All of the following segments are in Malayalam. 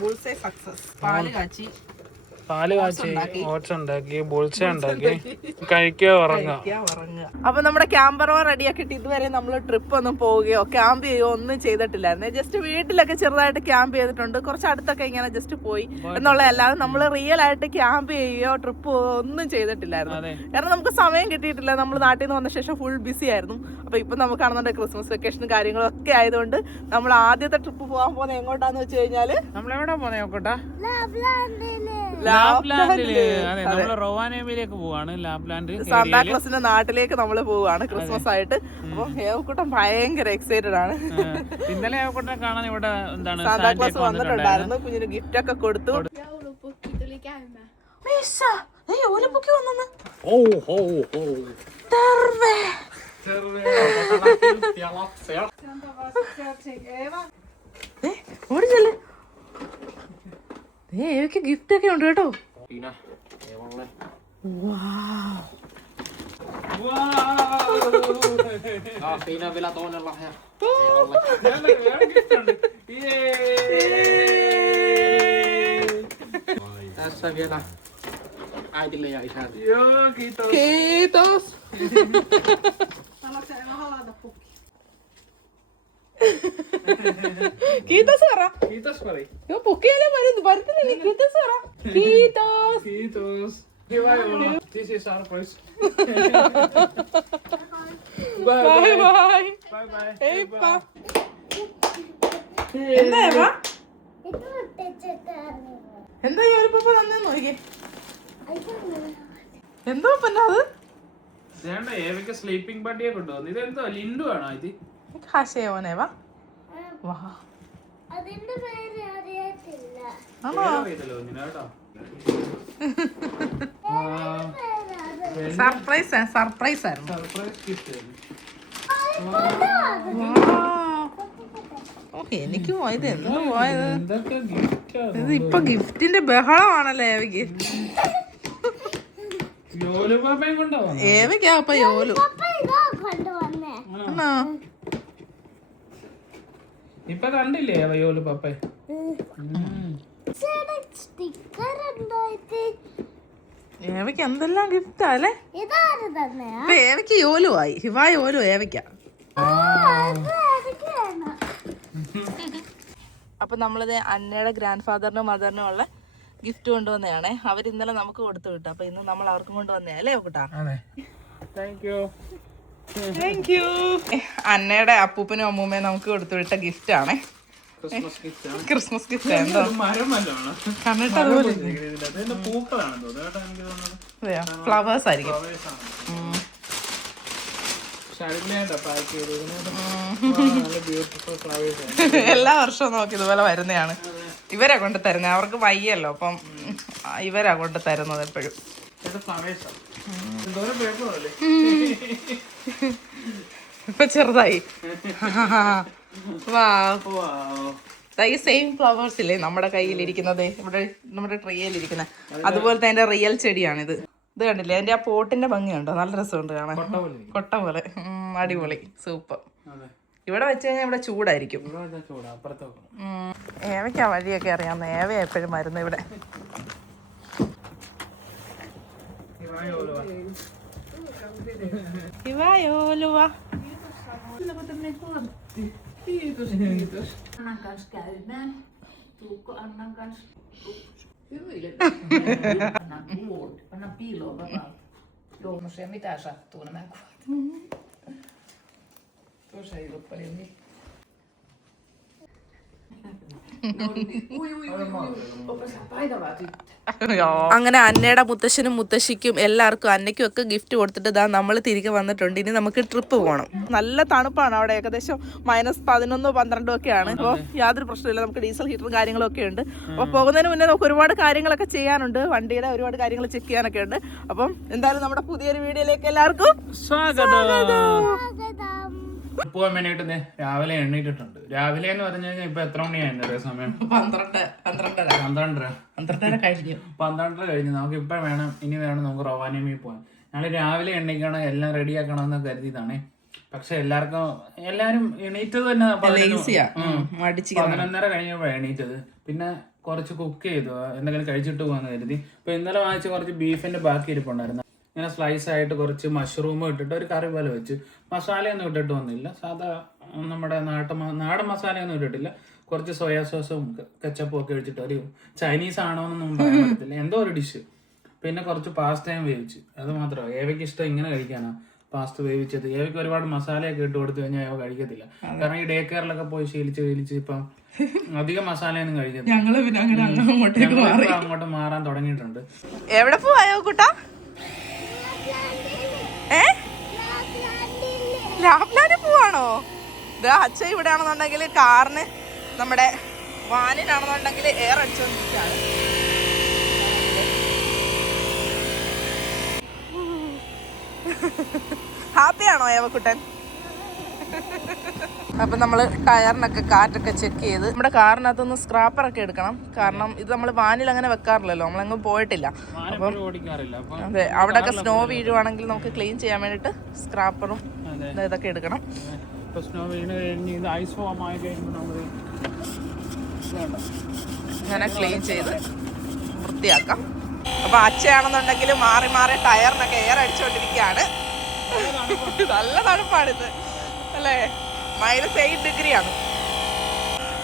Bull's eye success. പാല് കാച്ചി ഓട്സ് ഉണ്ടാക്കി ബുൾസ ഉണ്ടാക്കി കഴിക്കുക ഉറങ്ങുക. അപ്പൊ നമ്മുടെ ക്യാമ്പറോ റെഡിയാക്കിയിട്ട് ഇതുവരെ നമ്മൾ ട്രിപ്പ് ഒന്നും പോവുകയോ ക്യാമ്പ് ചെയ്യുകയോ ഒന്നും ചെയ്തിട്ടില്ലായിരുന്നു. ജസ്റ്റ് വീട്ടിലൊക്കെ ചെറുതായിട്ട് ക്യാമ്പ് ചെയ്തിട്ടുണ്ട്, കുറച്ച് അടുത്തൊക്കെ ഇങ്ങനെ ജസ്റ്റ് പോയി എന്നുള്ളതല്ലാതെ നമ്മൾ റിയൽ ആയിട്ട് ക്യാമ്പ് ചെയ്യുകയോ ട്രിപ്പ് ഒന്നും ചെയ്തിട്ടില്ലായിരുന്നു. കാരണം നമുക്ക് സമയം കിട്ടിയിട്ടില്ല. നമ്മൾ നാട്ടിൽ നിന്ന് വന്ന ശേഷം ഫുൾ ബിസി ആയിരുന്നു. അപ്പൊ ഇപ്പൊ നമുക്ക് കാണുന്നുണ്ട് ക്രിസ്മസ് വെക്കേഷനും കാര്യങ്ങളും ഒക്കെ ആയതുകൊണ്ട് നമ്മൾ ആദ്യത്തെ ട്രിപ്പ് പോകാൻ പോകുന്നത് എങ്ങോട്ടാന്ന് വെച്ച് കഴിഞ്ഞാല് നമ്മളെവിടെ പോന്നെ നോക്കട്ടാ, റൊവാനേമിലേക്ക് പോവാണ്. ലാപ്ലാൻഡ് സാന്താക്ലോസിന്റെ നാട്ടിലേക്ക് നമ്മൾ പോവാണ് ക്രിസ്മസ് ആയിട്ട്. അപ്പൊ ഏവക്കൂട്ടം ഭയങ്കര എക്സൈറ്റഡ് ആണ്. ഇന്നലെ ഏവക്കൂട്ടം കാണാൻ ഇവിടെ എന്താണ് സാന്താക്ലോസ് വന്നിട്ടുണ്ടായിരുന്നു, കുഞ്ഞിന് ഗിഫ്റ്റ് ഒക്കെ കൊടുത്തു. ഗിഫ്റ്റ് ഒക്കെ ഉണ്ട് കേട്ടോ. äitille ja isälle. Joo, kiitos. Kiitos. Kiitos പറ. Kiitos പറയ്. യോ പൊക്കിയാലേ വരുന്നില്ല നീ. Kiitos പറ. Kiitos. Kiitos. Hyvä joulu. This is surprise. Bye bye. Bye. Bye bye. Heippa. എന്താ ഏവാ? എന്താ ഈ ഒരു പപ്പ തന്നെ നോക്കിയേ. എന്തോ പന്നത്? വേണ്ട, ഏവയ്ക്ക് സ്ലീപ്പിംഗ് ബഡിയെ കൊണ്ടുവന്നു. ഇതെന്തോ ലിൻഡു ആണോ ഇത്? ഹാഷേവനേവാ. വാ. അതിന്റെ പേര് അറിയത്തില്ല. ആണോ? കേട്ടോ. സർപ്രൈസ് ആയിരുന്നു. Surprise gift. എനിക്ക് പോയത് എന്തോ പോയത്. എന്തൊക്കെ ഗിഫ്റ്റ്. ഇത് ഇപ്പൊ ഗിഫ്റ്റിന്റെ ബഹളമാണല്ലോ ഏവയ്ക്ക്. യോലു പാപ്പയും കൊണ്ടുപോകാം. ഏവയ്ക്കാ അപ്പൊ യോലു. ഇപ്പൊ കണ്ടില്ലേ യോലു പാപ്പ? ഏവയ്ക്ക് എന്തെല്ലാം ഗിഫ്റ്റാ അല്ലേ. ഇപ്പൊ ഏവയ്ക്ക് യോലു ആയി. ഹിവാ യോലു ഏവയ്ക്ക. അപ്പൊ നമ്മളിത് അന്നയുടെ ഗ്രാൻഡ് ഫാദറിനും മദറിനും ഉള്ള ഗിഫ്റ്റ് കൊണ്ടുവന്നതാണേ. അവർ ഇന്നലെ നമുക്ക് കൊടുത്തു വിട്ടു. അപ്പൊ ഇന്ന് നമ്മൾ അവർക്കും കൊണ്ടുവന്നേ അല്ലേ കൂട്ടാ. Thank you. അന്നയുടെ അപ്പൂപ്പനും അമ്മൂമ്മയും നമുക്ക് കൊടുത്തു വിട്ട ഗിഫ്റ്റ് ആണേ. Christmas gift. എന്തോ കണ്ടിട്ട് അതുപോലെ ഫ്ലവേഴ്സ് ആയിരിക്കും. എല്ലാ വർഷവും നോക്കി ഇതുപോലെ വരുന്നതാണ്. ഇവരാ കൊണ്ട് തരുന്നത്. അവർക്ക് വയ്യല്ലോ, അപ്പം ഇവരാ കൊണ്ട് തരുന്നത് എപ്പോഴും. ഇപ്പൊ ചെറുതായി. ഈ സെയിം ഫ്ലവേഴ്സ് ഇല്ലേ നമ്മുടെ കയ്യിലിരിക്കുന്നത്, ഇവിടെ നമ്മുടെ ട്രീയിലിരിക്കുന്നത്, അതുപോലത്തെ അതിന്റെ റിയൽ ചെടിയാണിത്. ഇത് കണ്ടില്ലേ, അതിന്റെ ആ പോട്ടിന്റെ ഭംഗിയുണ്ടോ? നല്ല രസമുണ്ട് കാണാൻ. കൊട്ട പോലെ. അടിപൊളി, സൂപ്പർ. ഇവിടെ വെച്ച് കഴിഞ്ഞാൽ ഇവിടെ ചൂടായിരിക്കും. ഏവയ്ക്കാ വഴിയൊക്കെ അറിയാവുന്ന. ഏവ എപ്പോഴും വരുന്നു ഇവിടെ. Annan kanssa käymään. Tuukko Annan kanssa? Annan kuulut. Annan piiloon vapaa. Joulussa ja mitä sattuu nämä kuvat. Tuossa ei ollut paljon mitään. അങ്ങനെ അന്നയുടെ മുത്തശ്ശനും മുത്തശ്ശിക്കും എല്ലാവർക്കും അന്നയ്ക്കും ഒക്കെ ഗിഫ്റ്റ് കൊടുത്തിട്ട് ഇതാ നമ്മൾ തിരികെ വന്നിട്ടുണ്ട്. ഇനി നമുക്ക് ട്രിപ്പ് പോകണം. നല്ല തണുപ്പാണ് അവിടെ, ഏകദേശം -11, -12 ഒക്കെയാണ്. അപ്പോൾ യാതൊരു പ്രശ്നമില്ല, നമുക്ക് ഡീസൽ ഹീറ്ററും കാര്യങ്ങളൊക്കെ ഉണ്ട്. അപ്പോൾ പോകുന്നതിന് മുന്നേ നമുക്ക് ഒരുപാട് കാര്യങ്ങളൊക്കെ ചെയ്യാനുണ്ട്. വണ്ടിയുടെ ഒരുപാട് കാര്യങ്ങൾ ചെക്ക് ചെയ്യാനൊക്കെ ഉണ്ട്. അപ്പം എന്തായാലും നമ്മുടെ പുതിയൊരു വീഡിയോയിലേക്ക് എല്ലാവർക്കും സ്വാഗതം. പോകാൻ വേണ്ടിട്ട് രാവിലെ എണ്ണീറ്റിട്ടുണ്ട്. രാവിലെ എന്ന് പറഞ്ഞു കഴിഞ്ഞാൽ ഇപ്പൊ എത്ര മണിയായിരുന്നു സമയം? 12:30 കഴിഞ്ഞു. നമുക്ക് ഇനി വേണം നമുക്ക് റൊവാനേമിയിൽ പോകാൻ. ഞങ്ങൾ രാവിലെ എണ്ണീക്കണം, എല്ലാം റെഡിയാക്കണം എന്ന് കരുതിയതാണേ. പക്ഷെ എല്ലാരും എണീറ്റത് തന്നെ 11:30 കഴിഞ്ഞപ്പോ എണീറ്റത്. പിന്നെ കുറച്ച് കുക്ക് ചെയ്തു, എന്തെങ്കിലും കഴിച്ചിട്ട് പോകാന്ന് കരുതി. ഇപ്പൊ ഇന്നലെ വാങ്ങിച്ച കുറച്ച് ബീഫിന്റെ ബാക്കി ഇരിപ്പുണ്ടായിരുന്നു. ഇങ്ങനെ സ്ലൈസ് ആയിട്ട് കുറച്ച് മഷ്റൂം ഇട്ടിട്ട് ഒരു കറി പോലെ വെച്ച്. മസാലയൊന്നും ഇട്ടിട്ട് വന്നില്ല, സാധാ നമ്മുടെ നാടൻ മസാലയൊന്നും ഇട്ടിട്ടില്ല. കുറച്ച് സോയാ സോസും കെച്ചപ്പും ഒക്കെ ഒഴിച്ചിട്ട് ഒരു ചൈനീസ് ആണോ എന്നൊന്നും പറയാൻ പറ്റത്തില്ല, എന്തോ ഒരു ഡിഷ്. പിന്നെ കുറച്ച് പാസ്തയും വേവിച്ച്, അത് മാത്രമേ ഏവയ്ക്ക് ഇഷ്ടം. ഇങ്ങനെ കഴിക്കാനാ പാസ്ത വേവിച്ചത്. ഏവയ്ക്ക് ഒരുപാട് മസാലയൊക്കെ ഇട്ട് കൊടുത്തു കഴിഞ്ഞാൽ ഏവ കഴിക്കത്തില്ല. കാരണം ഈ ഡേ കെയറിലൊക്കെ പോയി ശീലിച്ച് ഇപ്പം അധികം മസാലയൊന്നും കഴിക്കത്തില്ല. അങ്ങോട്ട് മാറാൻ തുടങ്ങിയിട്ടുണ്ട്. എവിടെ പോയോ കൂട്ടാ? ലാപ്ലാൻഡിൽ പോവാണോ? അച്ഛൻ ഇവിടെ ആണെന്നുണ്ടെങ്കിൽ കാറിന് നമ്മുടെ വാനിനാണെന്നുണ്ടെങ്കിൽ എയർ അടിച്ചോണ്ടിരിക്കുകയാണ്. ഹാപ്പിയാണോ ഏവക്കുട്ടൻ? അപ്പൊ നമ്മള് ടയറിനൊക്കെ കാറ്റൊക്കെ ചെക്ക് ചെയ്ത് നമ്മുടെ കാറിനകത്തൊന്ന് സ്ക്രാപ്പറൊക്കെ എടുക്കണം. കാരണം ഇത് നമ്മൾ വാനിൽ അങ്ങനെ വെക്കാറില്ലല്ലോ, നമ്മളെങ്ങും പോയിട്ടില്ല. അപ്പം അതെ, അവിടെയൊക്കെ സ്നോ വീഴുവാണെങ്കിൽ നമുക്ക് ക്ലീൻ ചെയ്യാൻ വേണ്ടിട്ട് സ്ക്രാപ്പറും ഇതൊക്കെ എടുക്കണം. അങ്ങനെ ക്ലീൻ ചെയ്ത് വൃത്തിയാക്കാം. അപ്പൊ അച്ഛയാണെന്നുണ്ടെങ്കിൽ മാറി മാറി ടയറിനൊക്കെ എയർ അടിച്ചുകൊണ്ടിരിക്കുകയാണ്. നല്ല തണുപ്പാണിത് അല്ലേ, -8 ഡിഗ്രിയാണ്.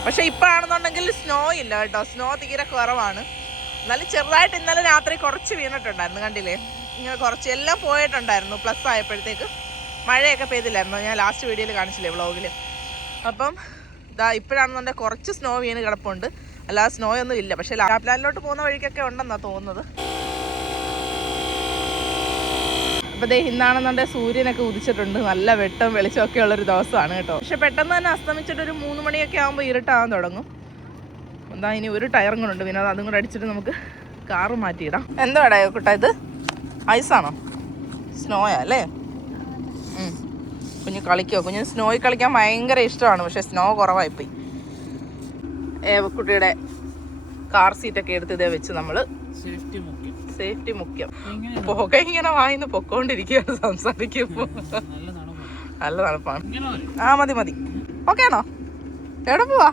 പക്ഷെ ഇപ്പോഴാണെന്നുണ്ടെങ്കിൽ സ്നോ ഇല്ല കേട്ടോ, സ്നോ തീരെ കുറവാണ്. എന്നാലും ചെറുതായിട്ട് ഇന്നലെ രാത്രി കുറച്ച് വീണിട്ടുണ്ടായിരുന്നു, കണ്ടില്ലേ? ഇങ്ങനെ കുറച്ച് എല്ലാം പോയിട്ടുണ്ടായിരുന്നു. പ്ലസ് ആയപ്പോഴത്തേക്ക് മഴയൊക്കെ പെയ്തില്ലായിരുന്നു, ഞാൻ ലാസ്റ്റ് വീഡിയോയിൽ കാണിച്ചില്ലേ വ്ളോഗിൽ. അപ്പം ഇതാ ഇപ്പോഴാണെന്നുണ്ടെങ്കിൽ കുറച്ച് സ്നോ വീണ് കിടപ്പുണ്ട്, അല്ലാതെ സ്നോ ഒന്നും ഇല്ല. പക്ഷെ ലാപ്ലാൻഡിലോട്ട് പോകുന്ന വഴിക്കൊക്കെ ഉണ്ടെന്നാണ് തോന്നുന്നത്. അപ്പോൾ ഇന്നാണെന്നുണ്ടെങ്കിൽ സൂര്യനൊക്കെ ഉദിച്ചിട്ടുണ്ട്, നല്ല വെട്ടം വെളിച്ചമൊക്കെ ഉള്ളൊരു ദിവസമാണ് കേട്ടോ. പക്ഷെ പെട്ടെന്ന് തന്നെ അസ്തമിച്ചിട്ട് ഒരു 3 മണിയൊക്കെ ആകുമ്പോൾ ഇരുട്ടാകാൻ തുടങ്ങും. എന്താ ഇനി ഒരു ടയറും കൂടെ ഉണ്ട്, പിന്നെ അതും കൂടെ അടിച്ചിട്ട് നമുക്ക് കാറ് മാറ്റിയിടാം. എന്താടാ കുട്ടാ ഇത്? ഐസാണോ? സ്നോയാ അല്ലേ? കുഞ്ഞ് കളിക്കോ? കുഞ്ഞിന് സ്നോയിൽ കളിക്കാൻ ഭയങ്കര ഇഷ്ടമാണ്, പക്ഷെ സ്നോ കുറവായിപ്പോയി. ഏവക്കുട്ടിയുടെ കാർ സീറ്റൊക്കെ എടുത്ത് ഇതേ വെച്ച് നമ്മള് സേഫ്റ്റി മുഖ്യം. പുക ഇങ്ങനെ വായിന്ന് പൊക്കോണ്ടിരിക്കുകയാണ് സംസാരിക്കുമ്പോ. നല്ല തണുപ്പാണ്. ആ മതി. ഓക്കെ ആണോ? എവിടെ പോവാ?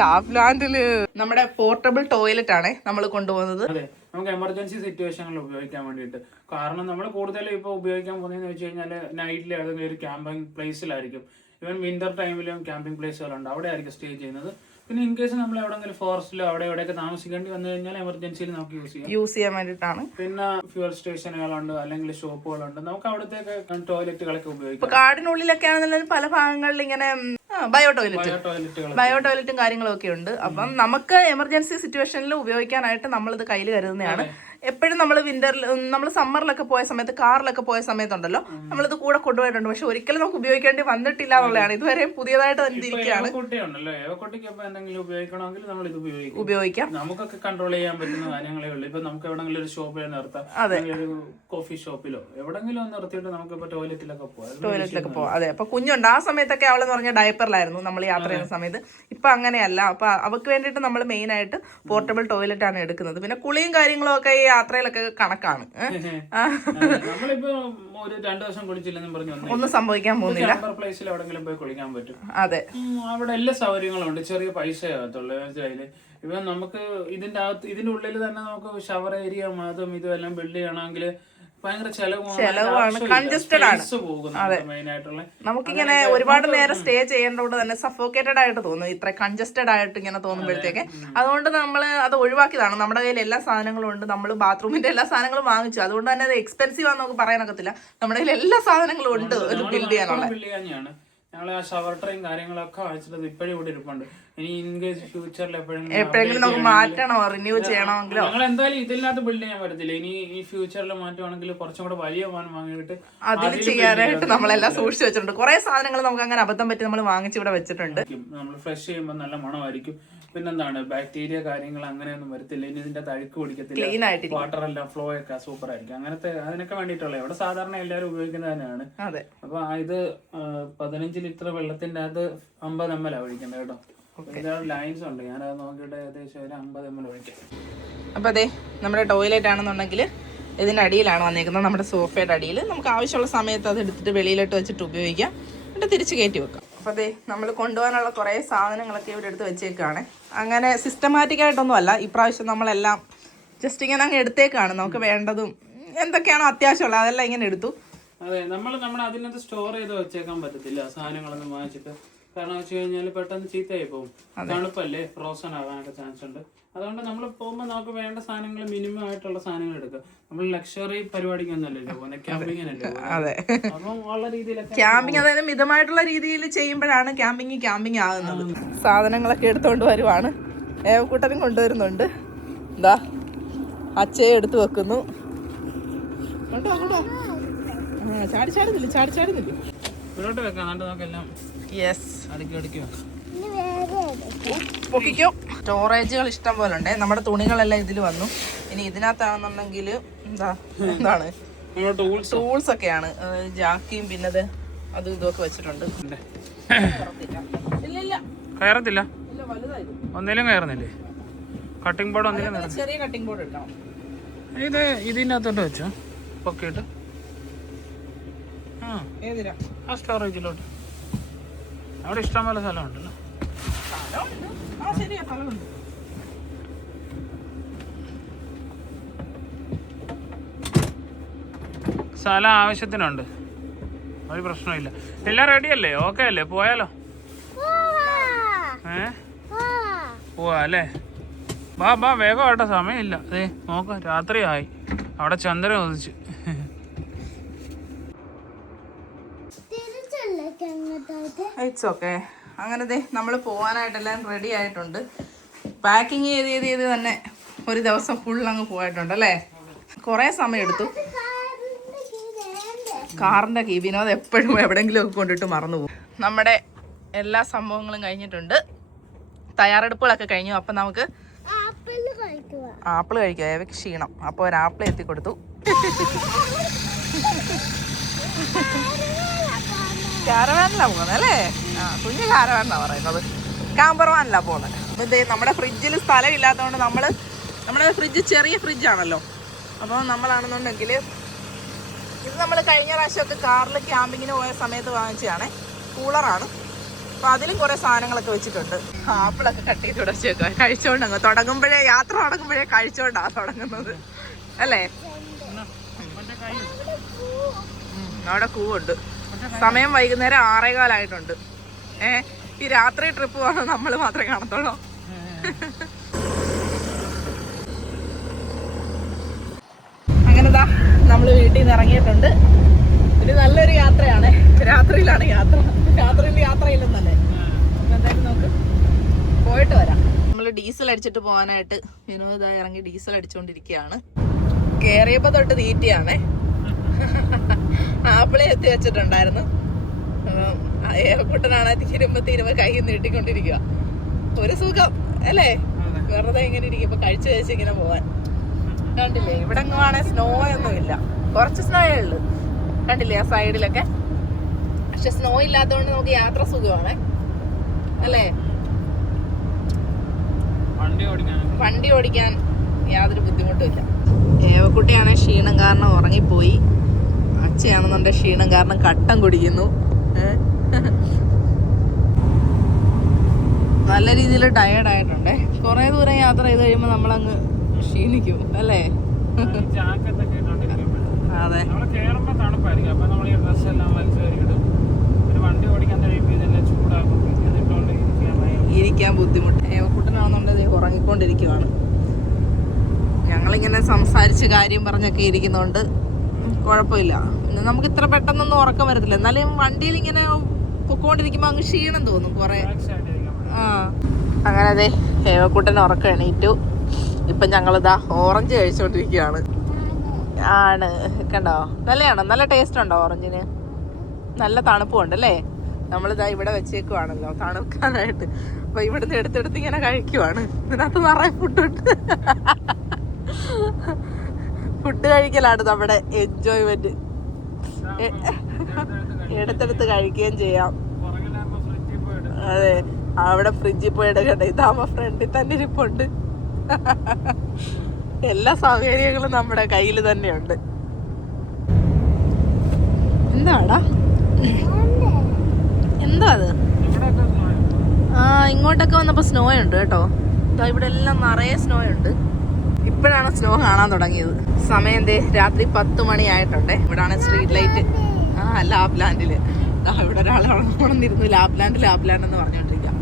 ലാപ്ലാൻഡില് നമ്മുടെ പോർട്ടബിൾ ടോയ്ലറ്റ് ആണ് നമ്മൾ കൊണ്ടുപോകുന്നത്. നമുക്ക് എമർജൻസി സിറ്റുവേഷനിൽ ഉപയോഗിക്കാൻ വേണ്ടിയിട്ട്. കാരണം നമ്മൾ കൂടുതലും ഇപ്പോൾ ഉപയോഗിക്കാൻ പോകുന്നതെന്ന് വെച്ച് കഴിഞ്ഞാൽ നൈറ്റിൽ ഏതെങ്കിലും ഒരു ക്യാമ്പിംഗ് പ്ലേസിലായിരിക്കും. ഈവൻ വിന്റർ ടൈമിലും ക്യാമ്പിംഗ് പ്ലേസുകളുണ്ട്, അവിടെ ആയിരിക്കും സ്റ്റേ ചെയ്യുന്നത്. പിന്നെ ഇൻ കേസ് നമ്മൾ എവിടെയെങ്കിലും ഫോറസ്റ്റിലോ അവിടെ എവിടെയൊക്കെ താമസിക്കേണ്ടി വന്നു കഴിഞ്ഞാൽ എമർജൻസിയിൽ നമുക്ക് യൂസ് ചെയ്യാൻ വേണ്ടിയിട്ടാണ്. പിന്നെ ഫ്യൂൽ സ്റ്റേഷനുകളുണ്ട്, അല്ലെങ്കിൽ ഷോപ്പുകളുണ്ട്, നമുക്ക് അവിടത്തേക്ക് ടോയ്ലറ്റുകളൊക്കെ ഉപയോഗിക്കാം. കാടിനുള്ളിലൊക്കെ ആണെന്നുണ്ടെങ്കിൽ പല ഭാഗങ്ങളിൽ ഇങ്ങനെ ബയോ ടോയ്ലറ്റും കാര്യങ്ങളും ഒക്കെ ഉണ്ട്. അപ്പം നമുക്ക് എമർജൻസി സിറ്റുവേഷനിൽ ഉപയോഗിക്കാനായിട്ട് നമ്മളിത് കയ്യിൽ കരുതുന്നതാണ്. എപ്പോഴും നമ്മൾ നമ്മൾ സമ്മറിലൊക്കെ പോയ സമയത്ത്, കാറിലൊക്കെ പോയ സമയത്തുണ്ടല്ലോ, നമ്മളിത് കൂടെ കൊണ്ടുപോയിട്ടുണ്ട്. പക്ഷെ ഒരിക്കലും നമുക്ക് ഉപയോഗിക്കേണ്ടി വന്നിട്ടില്ല എന്നുള്ളതാണ്. ഇതുവരെ പുതിയതായിട്ട് തന്നെ ഇരിക്കുകയാണ്. ഉപയോഗിക്കാം, നമുക്കൊക്കെ കൺട്രോൾ ചെയ്യാൻ പറ്റുന്ന കാര്യങ്ങളേ ഉള്ളൂ. ഇപ്പൊ നമുക്ക് എവിടെങ്കിലും ഒരു ഷോപ്പിൽ നിർത്താം, ഒരു കോഫി ഷോപ്പിലോ എവിടെങ്കിലും നിർത്തിയിട്ട് നമുക്ക് ടോയ്ലറ്റിലൊക്കെ പോവാം. അതെ, അപ്പൊ കുഞ്ഞുണ്ട് ആ സമയത്തൊക്കെ അവളെന്ന് പറഞ്ഞ ഡയപ്പറിലായിരുന്നു നമ്മൾ യാത്ര ചെയ്യുന്ന സമയത്ത്. ഇപ്പൊ അങ്ങനെയല്ല. അപ്പൊ അവർക്ക് വേണ്ടിയിട്ട് നമ്മൾ മെയിൻ ആയിട്ട് പോർട്ടബിൾ ടോയ്ലറ്റ് ആണ് എടുക്കുന്നത്. പിന്നെ കുളിയും കാര്യങ്ങളും ഒക്കെ ഈ യാത്രയിലൊക്കെ കണക്കാണ്. നമ്മളിപ്പോ ഒരു 2 ദിവസം കുളിച്ചില്ലെന്നും പറഞ്ഞു ഒന്നും സംഭവിക്കാൻ പോകുന്നില്ല. പ്ലേസിൽ എവിടെങ്കിലും പോയി കുളിക്കാൻ പറ്റും. അതെ, അവിടെ എല്ലാ സൗകര്യങ്ങളും ഉണ്ട്, ചെറിയ പൈസയാകത്തുള്ളൂ. ഇപ്പൊ നമുക്ക് ഇതിന്റെ ഉള്ളിൽ തന്നെ നമുക്ക് ഷവർ ഏരിയ അതും ഇതും എല്ലാം ബിൽഡ് ചെയ്യണമെങ്കിൽ ഭയങ്കര ചെലവാണ്, കൺജസ്റ്റഡ് ആണ്. അതെ, നമുക്കിങ്ങനെ ഒരുപാട് നേരം സ്റ്റേ ചെയ്യേണ്ടതുകൊണ്ട് തന്നെ സഫോക്കേറ്റഡ് ആയിട്ട് തോന്നും, ഇത്ര കൺജസ്റ്റഡ് ആയിട്ട് ഇങ്ങനെ തോന്നുമ്പോഴത്തേക്ക്. അതുകൊണ്ട് നമ്മൾ അത് ഒഴിവാക്കിയതാണ്. നമ്മുടെ കയ്യിൽ എല്ലാ സാധനങ്ങളും ഉണ്ട്, നമ്മൾ ബാത്റൂമിന്റെ എല്ലാ സാധനങ്ങളും വാങ്ങിച്ചു. അതുകൊണ്ട് തന്നെ അത് എക്സ്പെൻസീവ് ആണെന്ന് നമുക്ക് പറയാനൊക്കത്തില്ല. നമ്മുടെ കയ്യിൽ എല്ലാ സാധനങ്ങളും ഉണ്ട് ഒരു ബിൽഡ് ചെയ്യാനുള്ള. ഞങ്ങൾ ആ ഷവർ ട്രെയിൻ കാര്യങ്ങളൊക്കെ വാങ്ങിച്ചിട്ട് ഇപ്പോഴും ഇവിടെ ഇരിപ്പുണ്ട്. ഇനി ഇൻ കേസ് ഫ്യൂച്ചറിൽ എപ്പോഴെങ്കിലും നമുക്ക് മാറ്റണോ റിന്യൂ ചെയ്യണമെങ്കിലോ ഞങ്ങൾ എന്തായാലും ഇതിനകത്ത് ബിൽഡ് ചെയ്യാൻ പറ്റത്തില്ല. ഇനി ഈ ഫ്യൂച്ചറിൽ മാറ്റുവാണെങ്കിൽ കുറച്ചും കൂടെ വലിയ വാഹനം വാങ്ങിയിട്ട് അതിൽ ചെയ്യാനായിട്ട് നമ്മളെല്ലാം സൂക്ഷിച്ചു വെച്ചിട്ടുണ്ട്. കുറെ സാധനങ്ങൾ നമുക്ക് അങ്ങനെ അബദ്ധം പറ്റി നമ്മൾ വാങ്ങിച്ച് ഇവിടെ വെച്ചിട്ടുണ്ട്. നമ്മൾ ഫ്രഷ് ചെയ്യുമ്പോൾ നല്ല മണമായിരിക്കും. പിന്നെന്താണ്, ബാക്ടീരിയ കാര്യങ്ങൾ അങ്ങനെയൊന്നും വരത്തില്ല. ഇനി ഇതിന്റെ തഴുക്ക് പിടിക്കത്തില്ല, വാട്ടർ എല്ലാം ഫ്ലോ ഒക്കെ സൂപ്പർ ആയിരിക്കും. അങ്ങനത്തെ അതിനൊക്കെ വേണ്ടിയിട്ടുള്ള ഇവിടെ സാധാരണ എല്ലാവരും ഉപയോഗിക്കുന്നത് തന്നെയാണ്. അപ്പൊ ഇത് 15 ലിറ്റർ വെള്ളത്തിന്റെ അത് 50 ml ഒഴിക്കുന്നത് കേട്ടോ. ലൈൻസ് ഉണ്ട്, ഞാനത് നോക്കിയിട്ട് ഏകദേശം 50 ml ഒഴിക്കാം. അപ്പൊ അതെ നമ്മുടെ ടോയ്ലറ്റ് ആണെന്നുണ്ടെങ്കിൽ ഇതിൻ്റെ അടിയിലാണ് വന്നേക്കുന്നത്, നമ്മുടെ സോഫയുടെ അടിയിൽ. നമുക്ക് ആവശ്യമുള്ള സമയത്ത് അത് എടുത്തിട്ട് വെളിയിലോട്ട് വെച്ചിട്ട് ഉപയോഗിക്കാം, എന്നിട്ട് തിരിച്ച് കയറ്റി വെക്കാം. അപ്പോൾ അതെ നമ്മൾ കൊണ്ടുപോകാനുള്ള കുറേ സാധനങ്ങളൊക്കെ ഇവിടെ എടുത്ത് വെച്ചേക്കാണ്. അങ്ങനെ സിസ്റ്റമാറ്റിക് ആയിട്ടൊന്നും അല്ല, ഇപ്രാവശ്യം നമ്മളെല്ലാം ജസ്റ്റ് ഇങ്ങനെ അങ്ങ് എടുത്തേക്കാണ്. നമുക്ക് വേണ്ടതും എന്തൊക്കെയാണോ അത്യാവശ്യമുള്ളത് അതെല്ലാം ഇങ്ങനെ എടുത്തു. അതെ, നമ്മൾ അതിനകത്ത് സ്റ്റോർ ചെയ്ത് വെച്ചേക്കാൻ പറ്റത്തില്ല സാധനങ്ങളൊന്നും വാങ്ങിച്ചിട്ട്. കാരണം വെച്ച് കഴിഞ്ഞാൽ പെട്ടെന്ന് ചീത്തയായി പോകും. തണുപ്പല്ലേ, ഫ്രോസൺ ആവാനൊക്കെ ചാൻസ് ഉണ്ട്. അതുകൊണ്ട് നമ്മൾ പോകുമ്പോൾ നമുക്ക് വേണ്ട സാധനങ്ങൾ മിനിമം ആയിട്ടുള്ള സാധനങ്ങൾ എടുക്കുക. നമ്മൾ ലക്ഷറി പരിപാടിക്കൊന്നല്ലല്ലോ പോകുന്നത്, ക്യാമ്പിങ്ങിനല്ലേ. അതെ, അപ്പം ഉള്ള രീതിയിലൊക്കെ ക്യാമ്പിങ് അതായത് മിതമായിട്ടുള്ള രീതിയിൽ ചെയ്യുമ്പോഴാണ് ക്യാമ്പിങ് ആകുന്നത്. സാധനങ്ങളൊക്കെ എടുത്തോണ്ട് വരുവാണ്. ഏവക്കൂട്ടനും കൊണ്ടുവരുന്നുണ്ട്. എന്താ അച്ചയെ എടുത്തു വെക്കുന്നു. ചാടിച്ചാടുന്നില്ല. ഇവിടോട്ട് വെക്കാം. നമുക്കെല്ലാം യെസ്, അടുക്കി വെക്കാം. പൊക്കിക്കോ. സ്റ്റോറേജുകൾ ഇഷ്ടം പോലെ ഉണ്ട്. നമ്മുടെ തുണികളെല്ലാം ഇതിൽ വന്നു. ഇനി ഇതിനകത്താണെന്നുണ്ടെങ്കിൽ എന്താണ് ടൂൾസ് ഒക്കെയാണ്. ജാക്കിയും പിന്നെ അതും ഇതൊക്കെ വെച്ചിട്ടുണ്ട്. കയറത്തില്ല, ഒന്നിലും കയറുന്നില്ലേ? കട്ടിംഗ് ബോർഡ് ഒന്നിലും ചെറിയ കട്ടിംഗ് ബോർഡ് ഉണ്ടാവും. ഇത് ഇതിനകത്തോട്ട് വെച്ചോ, പൊക്കിയിട്ട് ആ സ്റ്റോറേജിലോട്ട്. അവിടെ ഇഷ്ടം പോലെ സ്ഥലമുണ്ടല്ലോ. സ്ഥലം ആവശ്യത്തിനുണ്ട്, ഒരു പ്രശ്നമില്ല. എല്ലാം റെഡി അല്ലേ? ഓക്കെ അല്ലേ? പോയാലോ? പോവാ അല്ലേ? ബാ വേഗം ആട്ടെ, സമയമില്ല. അതെ നോക്ക, രാത്രിയായി. അവിടെ ചന്ദ്രൻ ഉദിച്ചു. It's okay. അങ്ങനെ നമ്മൾ പോകാനായിട്ടെല്ലാം റെഡി ആയിട്ടുണ്ട്. പാക്കിങ് ചെയ്ത് തന്നെ ഒരു ദിവസം ഫുൾ അങ്ങ് പോയിട്ടുണ്ട് അല്ലേ? കുറേ സമയം എടുത്തു. കാറിൻ്റെ കീ വിനോദം എപ്പോഴും എവിടെയെങ്കിലും ഒക്കെ കൊണ്ടിട്ട് മറന്നു പോകും. നമ്മുടെ എല്ലാ സംഭവങ്ങളും കഴിഞ്ഞിട്ടുണ്ട്, തയ്യാറെടുപ്പുകളൊക്കെ കഴിഞ്ഞു. അപ്പം നമുക്ക് ആപ്പിൾ കഴിക്കുക. ഏവയ്ക്ക് ക്ഷീണം, അപ്പോൾ ഒരു ആപ്പിൾ എത്തിക്കൊടുത്തു. കാരവാനിലാ പോകുന്നത് അല്ലേ? കുഞ്ഞ് കാരവാനാ പറയുന്നത്, ക്യാമ്പർ വാനിലാ പോകുന്നത്. ഇത് നമ്മുടെ ഫ്രിഡ്ജിൽ സ്ഥലം ഇല്ലാത്തതുകൊണ്ട് നമ്മുടെ ഫ്രിഡ്ജ് ചെറിയ ഫ്രിഡ്ജാണല്ലോ. അപ്പോൾ നമ്മളാണെന്നുണ്ടെങ്കിൽ ഇത് നമ്മൾ കഴിഞ്ഞ പ്രാവശ്യമൊക്കെ കാറിൽ ക്യാമ്പിങ്ങിന് പോയ സമയത്ത് വാങ്ങിച്ചതാണ്. കൂളറാണ്. അപ്പോൾ അതിലും കുറേ സാധനങ്ങളൊക്കെ വെച്ചിട്ടുണ്ട്. ആപ്പിളൊക്കെ കട്ട് ചെയ്ത് ഇവിടെ വെച്ചേക്കുക. കഴിച്ചോണ്ട് അങ്ങ് തുടങ്ങുമ്പോഴേ, യാത്ര തുടങ്ങുമ്പോഴേ കഴിച്ചോണ്ടാണ് തുടങ്ങുന്നത് അല്ലേ? അവിടെ കൂവുണ്ട്. സമയം വൈകുന്നേരം 6:15 ഈ രാത്രി ട്രിപ്പ് പോകുന്നത് നമ്മൾ മാത്രമേ കാണത്തുള്ളൂ. അങ്ങനെതാ നമ്മൾ വീട്ടിൽ നിന്ന് ഇറങ്ങിയിട്ടുണ്ട്. ഒരു നല്ലൊരു യാത്രയാണ്. രാത്രിയിലാണ് യാത്ര. രാത്രിയിൽ യാത്രയില്ലെന്നല്ലേ? അപ്പൊ എന്തായാലും നമുക്ക് പോയിട്ട് വരാം. നമ്മൾ ഡീസൽ അടിച്ചിട്ട് പോകാനായിട്ട് വിനോദായി ഇറങ്ങി ഡീസൽ അടിച്ചുകൊണ്ടിരിക്കുകയാണ്. കയറിയപ്പോൾ തൊട്ട് തീറ്റയാണേ. ആപ്പിളെ എത്തി വെച്ചിട്ടുണ്ടായിരുന്നു. ഏവക്കുട്ടനാണ് തീരുമ്പോ കൈ നീട്ടിക്കൊണ്ടിരിക്കുക. ഒരു സുഖം അല്ലേ? വെറുതെ ഇങ്ങനെ ഇരിക്കും. ഇപ്പൊ കഴിച്ച് ഇങ്ങനെ പോവാൻ. കണ്ടില്ലേ, ഇവിടെ എങ്ങുവാണെ സ്നോ ഒന്നുമില്ല. കുറച്ച് സ്നോയേ ഉള്ളു. കണ്ടില്ലേ ആ സൈഡിലൊക്കെ? പക്ഷെ സ്നോ ഇല്ലാത്തതുകൊണ്ട് നമുക്ക് യാത്ര സുഖമാണ് അല്ലേ? വണ്ടി ഓടിക്കാൻ യാതൊരു ബുദ്ധിമുട്ടും ഇല്ല. ഏവക്കുട്ടിയാണെ ക്ഷീണം കാരണം ഉറങ്ങിപ്പോയി. അച്ഛയാണെന്നുണ്ടെ ക്ഷീണം കാരണം കട്ടൻ കുടിക്കുന്നു. നല്ല രീതിയിൽ ടയേർഡായിട്ടുണ്ടേ. കുറേ ദൂരം യാത്ര ചെയ്ത് കഴിയുമ്പോൾ നമ്മളങ്ങ് ക്ഷീണിക്കും അല്ലേ? അതെ, ഇരിക്കാൻ ബുദ്ധിമുട്ട്. ഏവക്കുട്ടനാണെന്നുണ്ടെങ്കിൽ ഉറങ്ങിക്കൊണ്ടിരിക്കുവാണ്. ഞങ്ങളിങ്ങനെ സംസാരിച്ച് കാര്യം പറഞ്ഞൊക്കെ ഇരിക്കുന്നതുകൊണ്ട് കുഴപ്പമില്ല. പിന്നെ നമുക്ക് ഇത്ര പെട്ടെന്നൊന്നും ഉറക്കം വരത്തില്ല. എന്നാലും വണ്ടിയിൽ ഇങ്ങനെ പൊക്കോണ്ടിരിക്കുമ്പോൾ അങ്ങ് ക്ഷീണം തോന്നും കുറേ. അങ്ങനെ അതെ ഏവക്കുട്ടൻ ഉറക്കം എണീറ്റു. ഇപ്പം ഞങ്ങളിതാ ഓറഞ്ച് കഴിച്ചുകൊണ്ടിരിക്കുകയാണ്. ആണ്, കണ്ടോ? നല്ലതാണോ? നല്ല ടേസ്റ്റ് ഉണ്ടോ ഓറഞ്ചിന്? നല്ല തണുപ്പുണ്ട് അല്ലേ? നമ്മളിതാ ഇവിടെ വെച്ചേക്കുവാണല്ലോ തണുക്കാനായിട്ട്. അപ്പൊ ഇവിടുന്ന് എടുത്തെടുത്ത് ഇങ്ങനെ കഴിക്കുവാണ്. ഇതിനകത്ത് നിറയെ ഫുഡുണ്ട്. ഫുഡ് കഴിക്കലാണ് നമ്മുടെ എൻജോയ്മെന്റ്. എടുത്തെടുത്ത് കഴിക്കുകയും ചെയ്യാം. അതെ, അവിടെ ഫ്രിഡ്ജിൽ പോയി എടുക്കട്ടെ. ഇതാകുമ്പോ ഫ്രണ്ടിൽ തന്നെ ഇരിപ്പുണ്ട്. എല്ലാ സൗകര്യങ്ങളും നമ്മുടെ കയ്യിൽ തന്നെയുണ്ട്. എന്താടാ എന്താ അത്? ഇങ്ങോട്ടൊക്കെ വന്നപ്പോ സ്നോ ഉണ്ട് കേട്ടോ. ഇവിടെ എല്ലാം നിറയെ സ്നോ ഉണ്ട്. ഇപ്പോഴാണ് സ്നോ കാണാൻ തുടങ്ങിയത്. സമയം എന്തേ രാത്രി 10 മണി ആയിട്ടുണ്ട്. ഇവിടാണ് സ്ട്രീറ്റ് ലൈറ്റ്. ലാപ്ലാൻഡില് ഇവിടെ ഒരാൾ ഉണർന്നിരുന്നു. ലാപ്ലാൻഡ് എന്ന് പറഞ്ഞോണ്ടിരിക്കാം.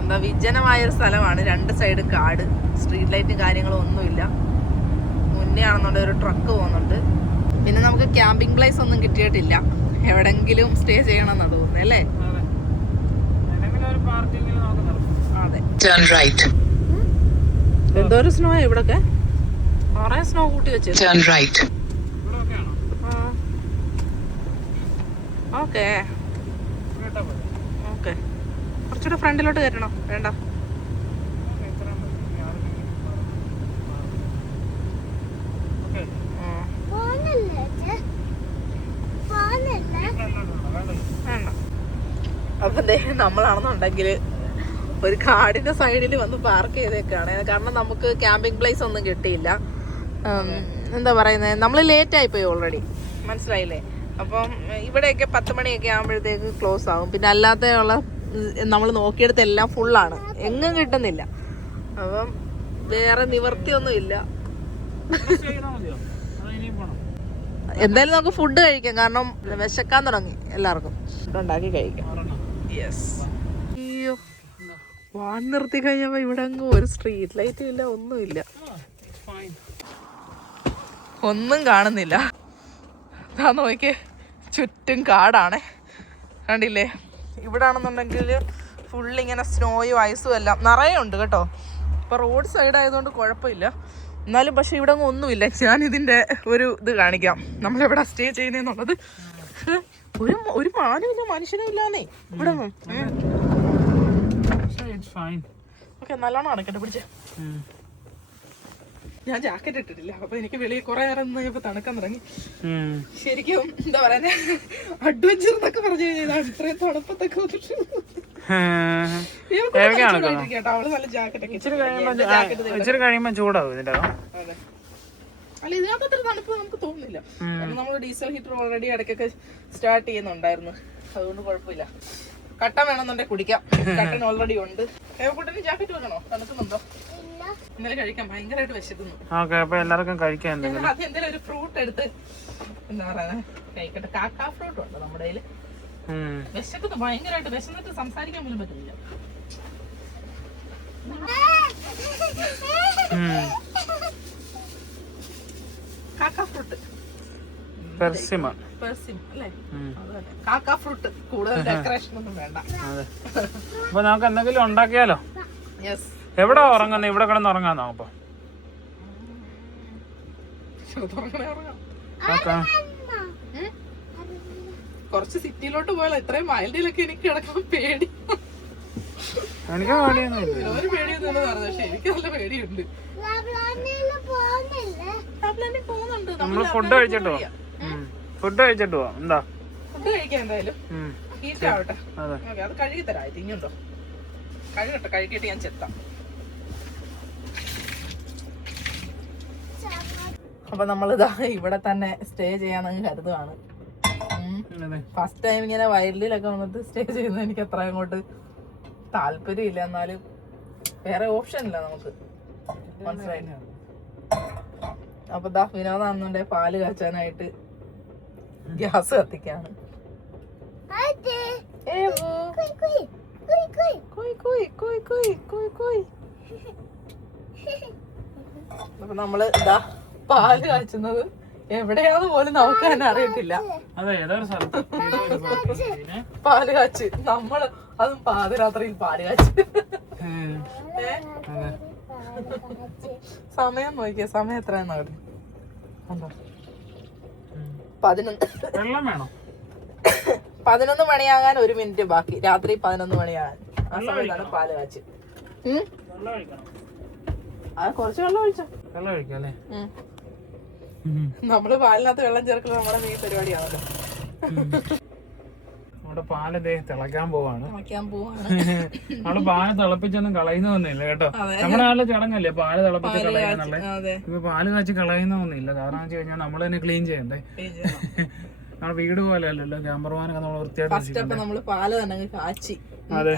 എന്താ വിജനമായൊരു സ്ഥലമാണ്. 2 സൈഡും കാട്. സ്ട്രീറ്റ് ലൈറ്റും കാര്യങ്ങളും ഒന്നുമില്ല. മുന്നേ ആണെന്നുണ്ടെങ്കിൽ ഒരു ട്രക്ക് പോകുന്നുണ്ട്. പിന്നെ നമുക്ക് ക്യാമ്പിംഗ് പ്ലേസ് ഒന്നും കിട്ടിയിട്ടില്ല. എവിടെങ്കിലും സ്റ്റേ ചെയ്യണമെന്നാ തോന്നുന്നത് അല്ലേ? അതെ. എന്തോ ഒരു സ്നോ ഇവിടൊക്കെ കുറെ സ്നോ കൂട്ടി വെച്ചു. Okay okay. കുറച്ചുകൂടെ ഫ്രണ്ടിലോട്ട് കയറ്റണോ? വേണ്ട. അപ്പൊ നമ്മളാണെന്നുണ്ടെങ്കിൽ ഒരു കാടിന്റെ സൈഡിൽ വന്ന് പാർക്ക് ചെയ്തേക്കാണ്. കാരണം നമുക്ക് ക്യാമ്പിംഗ് പ്ലേസ് ഒന്നും കിട്ടിയില്ല. എന്താ പറയുന്നത്, നമ്മൾ ലേറ്റ് ആയിപ്പോയി ഓൾറെഡി, മനസ്സിലായില്ലേ? അപ്പം ഇവിടെയൊക്കെ 10 മണിയൊക്കെ ആകുമ്പോഴത്തേക്ക് ക്ലോസ് ആകും. പിന്നെ അല്ലാത്ത ഉള്ള നമ്മൾ നോക്കിയെടുത്ത് എല്ലാം ഫുള്ളാണ്, എങ്ങും കിട്ടുന്നില്ല. അപ്പം വേറെ നിവർത്തിയൊന്നും ഇല്ല. എന്തായാലും നമുക്ക് ഫുഡ് കഴിക്കാം, കാരണം വിശക്കാൻ തുടങ്ങി എല്ലാവർക്കും. ഉണ്ടാക്കി കഴിക്കാം. യെസ്. അയ്യോ, വാൻ നിർത്തി കഴിഞ്ഞപ്പോ ഇവിടെ അങ്ങ് ഒരു സ്ട്രീറ്റ് ലൈറ്റും ഇല്ല, ഒന്നുമില്ല, ഒന്നും കാണുന്നില്ല. നോക്കിയേ, ചുറ്റും കാടാണേ, കണ്ടില്ലേ? ഇവിടെ ആണെന്നുണ്ടെങ്കിൽ ഫുള്ളിങ്ങനെ സ്നോയും ഐസും എല്ലാം നിറയെ ഉണ്ട് കേട്ടോ. ഇപ്പൊ റോഡ് സൈഡ് ആയതുകൊണ്ട് കുഴപ്പമില്ല. എന്നാലും പക്ഷെ ഇവിടെ അങ്ങ് ഒന്നുമില്ല. ഞാനിതിന്റെ ഒരു ഇത് കാണിക്കാം, നമ്മളെവിടെ സ്റ്റേ ചെയ്യുന്നെന്നുള്ളത്. ഒരു മാനും ഇല്ല, മനുഷ്യനും ഇല്ലാന്നേ ഇവിടെ. ഓക്കെ, നല്ലോണം അടക്കട്ടെ പിടിച്ചേ. ഞാൻ ജാക്കറ്റ് ഇട്ടിട്ടില്ല, അപ്പൊ എനിക്ക് വെളിയിൽ കുറെ നേരം നിന്ന് തണുക്കാൻ തുടങ്ങി. ശരിക്കും എന്താ പറയാ, അഡ്വഞ്ചർ എന്നൊക്കെ പറഞ്ഞു കഴിഞ്ഞാൽ ഇത്രയും തണുപ്പത്തൊക്കെ അവള് നല്ല ജാക്കറ്റ്. അല്ല, ഇതിനകത്ത് അത്ര തണുപ്പ് നമുക്ക് തോന്നുന്നില്ല. നമ്മൾ ഡീസൽ ഹീറ്റർ ഓൾറെഡി ഇടയ്ക്കൊക്കെ സ്റ്റാർട്ട് ചെയ്യുന്നുണ്ടായിരുന്നു, അതുകൊണ്ട് കുഴപ്പമില്ല. കട്ട വേണമെന്നുണ്ടെങ്കിൽ കുടിക്കാം, കട്ടൻ ഓൾറെഡി ഉണ്ട്. കുട്ടന് ജാക്കറ്റ് വെക്കണോ? തണുക്കുന്നുണ്ടോ? ഇന്നലെ കഴിക്കാം, ഭയങ്കരമായിട്ട് വിശക്കുന്നു. എല്ലാവർക്കും കഴിക്കാൻ അതെന്തെങ്കിലും ഒരു ഫ്രൂട്ട് എടുത്ത് എന്താ പറയാ കഴിക്കട്ടെ. കാക്കാ ഫ്രൂട്ട് ഉണ്ട് നമ്മുടെ കയ്യില്. വിശക്കുന്നു, ഭയങ്കരമായിട്ട് വിശന്നിട്ട് സംസാരിക്കാൻ പോലും പറ്റുന്നില്ല. കാക്കാ ഫ്രൂട്ട്, പെർസിമ അല്ലേ? കാക്കാ ഫ്രൂട്ട്. കൂടുതൽ ഡെക്കറേഷൻ ഒന്നും വേണ്ട. അപ്പൊ നമുക്ക് എന്തെങ്കിലും ഉണ്ടാക്കിയാലോ? യെസ്. എവിടെ ഉറങ്ങുന്നത്? ഇവിടെ കിടന്ന് ഉറങ്ങാന്നോ? അപ്പൊ കുറച്ച് സിറ്റിയിലോട്ട് പോയാലോ? ഇത്രയും മൈൽഡിലൊക്കെ എനിക്ക് കിടക്കാൻ പേടി. എനിക്ക് പേടിയൊന്നുമില്ല, ഒരു പേടിയൊന്നും പറഞ്ഞു, പക്ഷെ എനിക്ക് നല്ല പേടിയുണ്ട്. നമ്മള് ഫുഡ് കഴിച്ചിട്ട് പോവാം. എന്താ ഫുഡ് കഴിക്കാം? എന്തായാലും ഹീറ്റ് ആവട്ടെ. അത് കഴുകി തരാം. ഇനിയുണ്ടോ? കഴുകട്ടെ, കഴുകിയിട്ട് ഞാൻ ചെത്താം. അപ്പൊ നമ്മളിതാ ഇവിടെ തന്നെ സ്റ്റേ ചെയ്യാന്ന് കരുതുവാണ്. ഫസ്റ്റ് ടൈം ഇങ്ങനെ വയലിലൊക്കെ വന്നിട്ട് സ്റ്റേ ചെയ്യുന്നത് എനിക്ക് അത്ര അങ്ങോട്ട് താല്പര്യം ഇല്ല. എന്നാലും വേറെ ഓപ്ഷൻ ഇല്ല നമുക്ക്, മനസ്സിലായില്ല. അപ്പൊ ദാ വിനോദാണെന്നുണ്ടെ പാല് കാച്ചാനായിട്ട് ഗ്യാസ് കത്തിക്കാണ്. അപ്പൊ നമ്മള് ഇതാ പാല് കാച്ചുന്നത് എവിടെയാന്ന് പോലും നമുക്ക് തന്നെ അറിയത്തില്ല. പാല് കാച്ച് നമ്മള്, അതും പാതിരാത്രിയിൽ പാല് കാച്ച്. സമയം നോക്കിയ സമയം എത്രയെന്നാ? 11 മണിയാകാൻ 1 മിനിറ്റ് ബാക്കി. രാത്രി 11 മണിയാകാൻ. ആ സമയത്താണ് പാല് കാച്ച്. അത് കുറച്ച് വെള്ളം ഒഴിച്ചോ. നമ്മള് പാലിനകത്ത് വെള്ളം ചേർക്കുന്നത് നമ്മുടെ മെയിൻ പരിപാടിയാണല്ലോ. നമ്മുടെ പാല് ദേ തിളക്കാൻ പോവാണ്. വയ്ക്കാൻ പോവാണ്. നമ്മള് പാല് തിളപ്പിച്ചൊന്നും കളയുന്നൊന്നുമില്ല കേട്ടോ. നമ്മുടെ നാട്ടിലെ ചടങ്ങല്ലേ പാല് തിളപ്പിച്ച് കളയുന്നുള്ള. ഇപ്പൊ പാല് കാച്ചി കളയുന്നൊന്നുമില്ല. കാരണം വെച്ച് കഴിഞ്ഞാൽ നമ്മൾ തന്നെ ക്ലീൻ ചെയ്യണ്ടേ. നമ്മുടെ വീട് പോലെ അല്ലല്ലോ, ക്യാമ്പർമാനൊക്കെ നമ്മൾ വൃത്തിയായിട്ട്. ഫസ്റ്റ് അപ്പൊ നമ്മള് പാല് തന്നെ കാച്ചി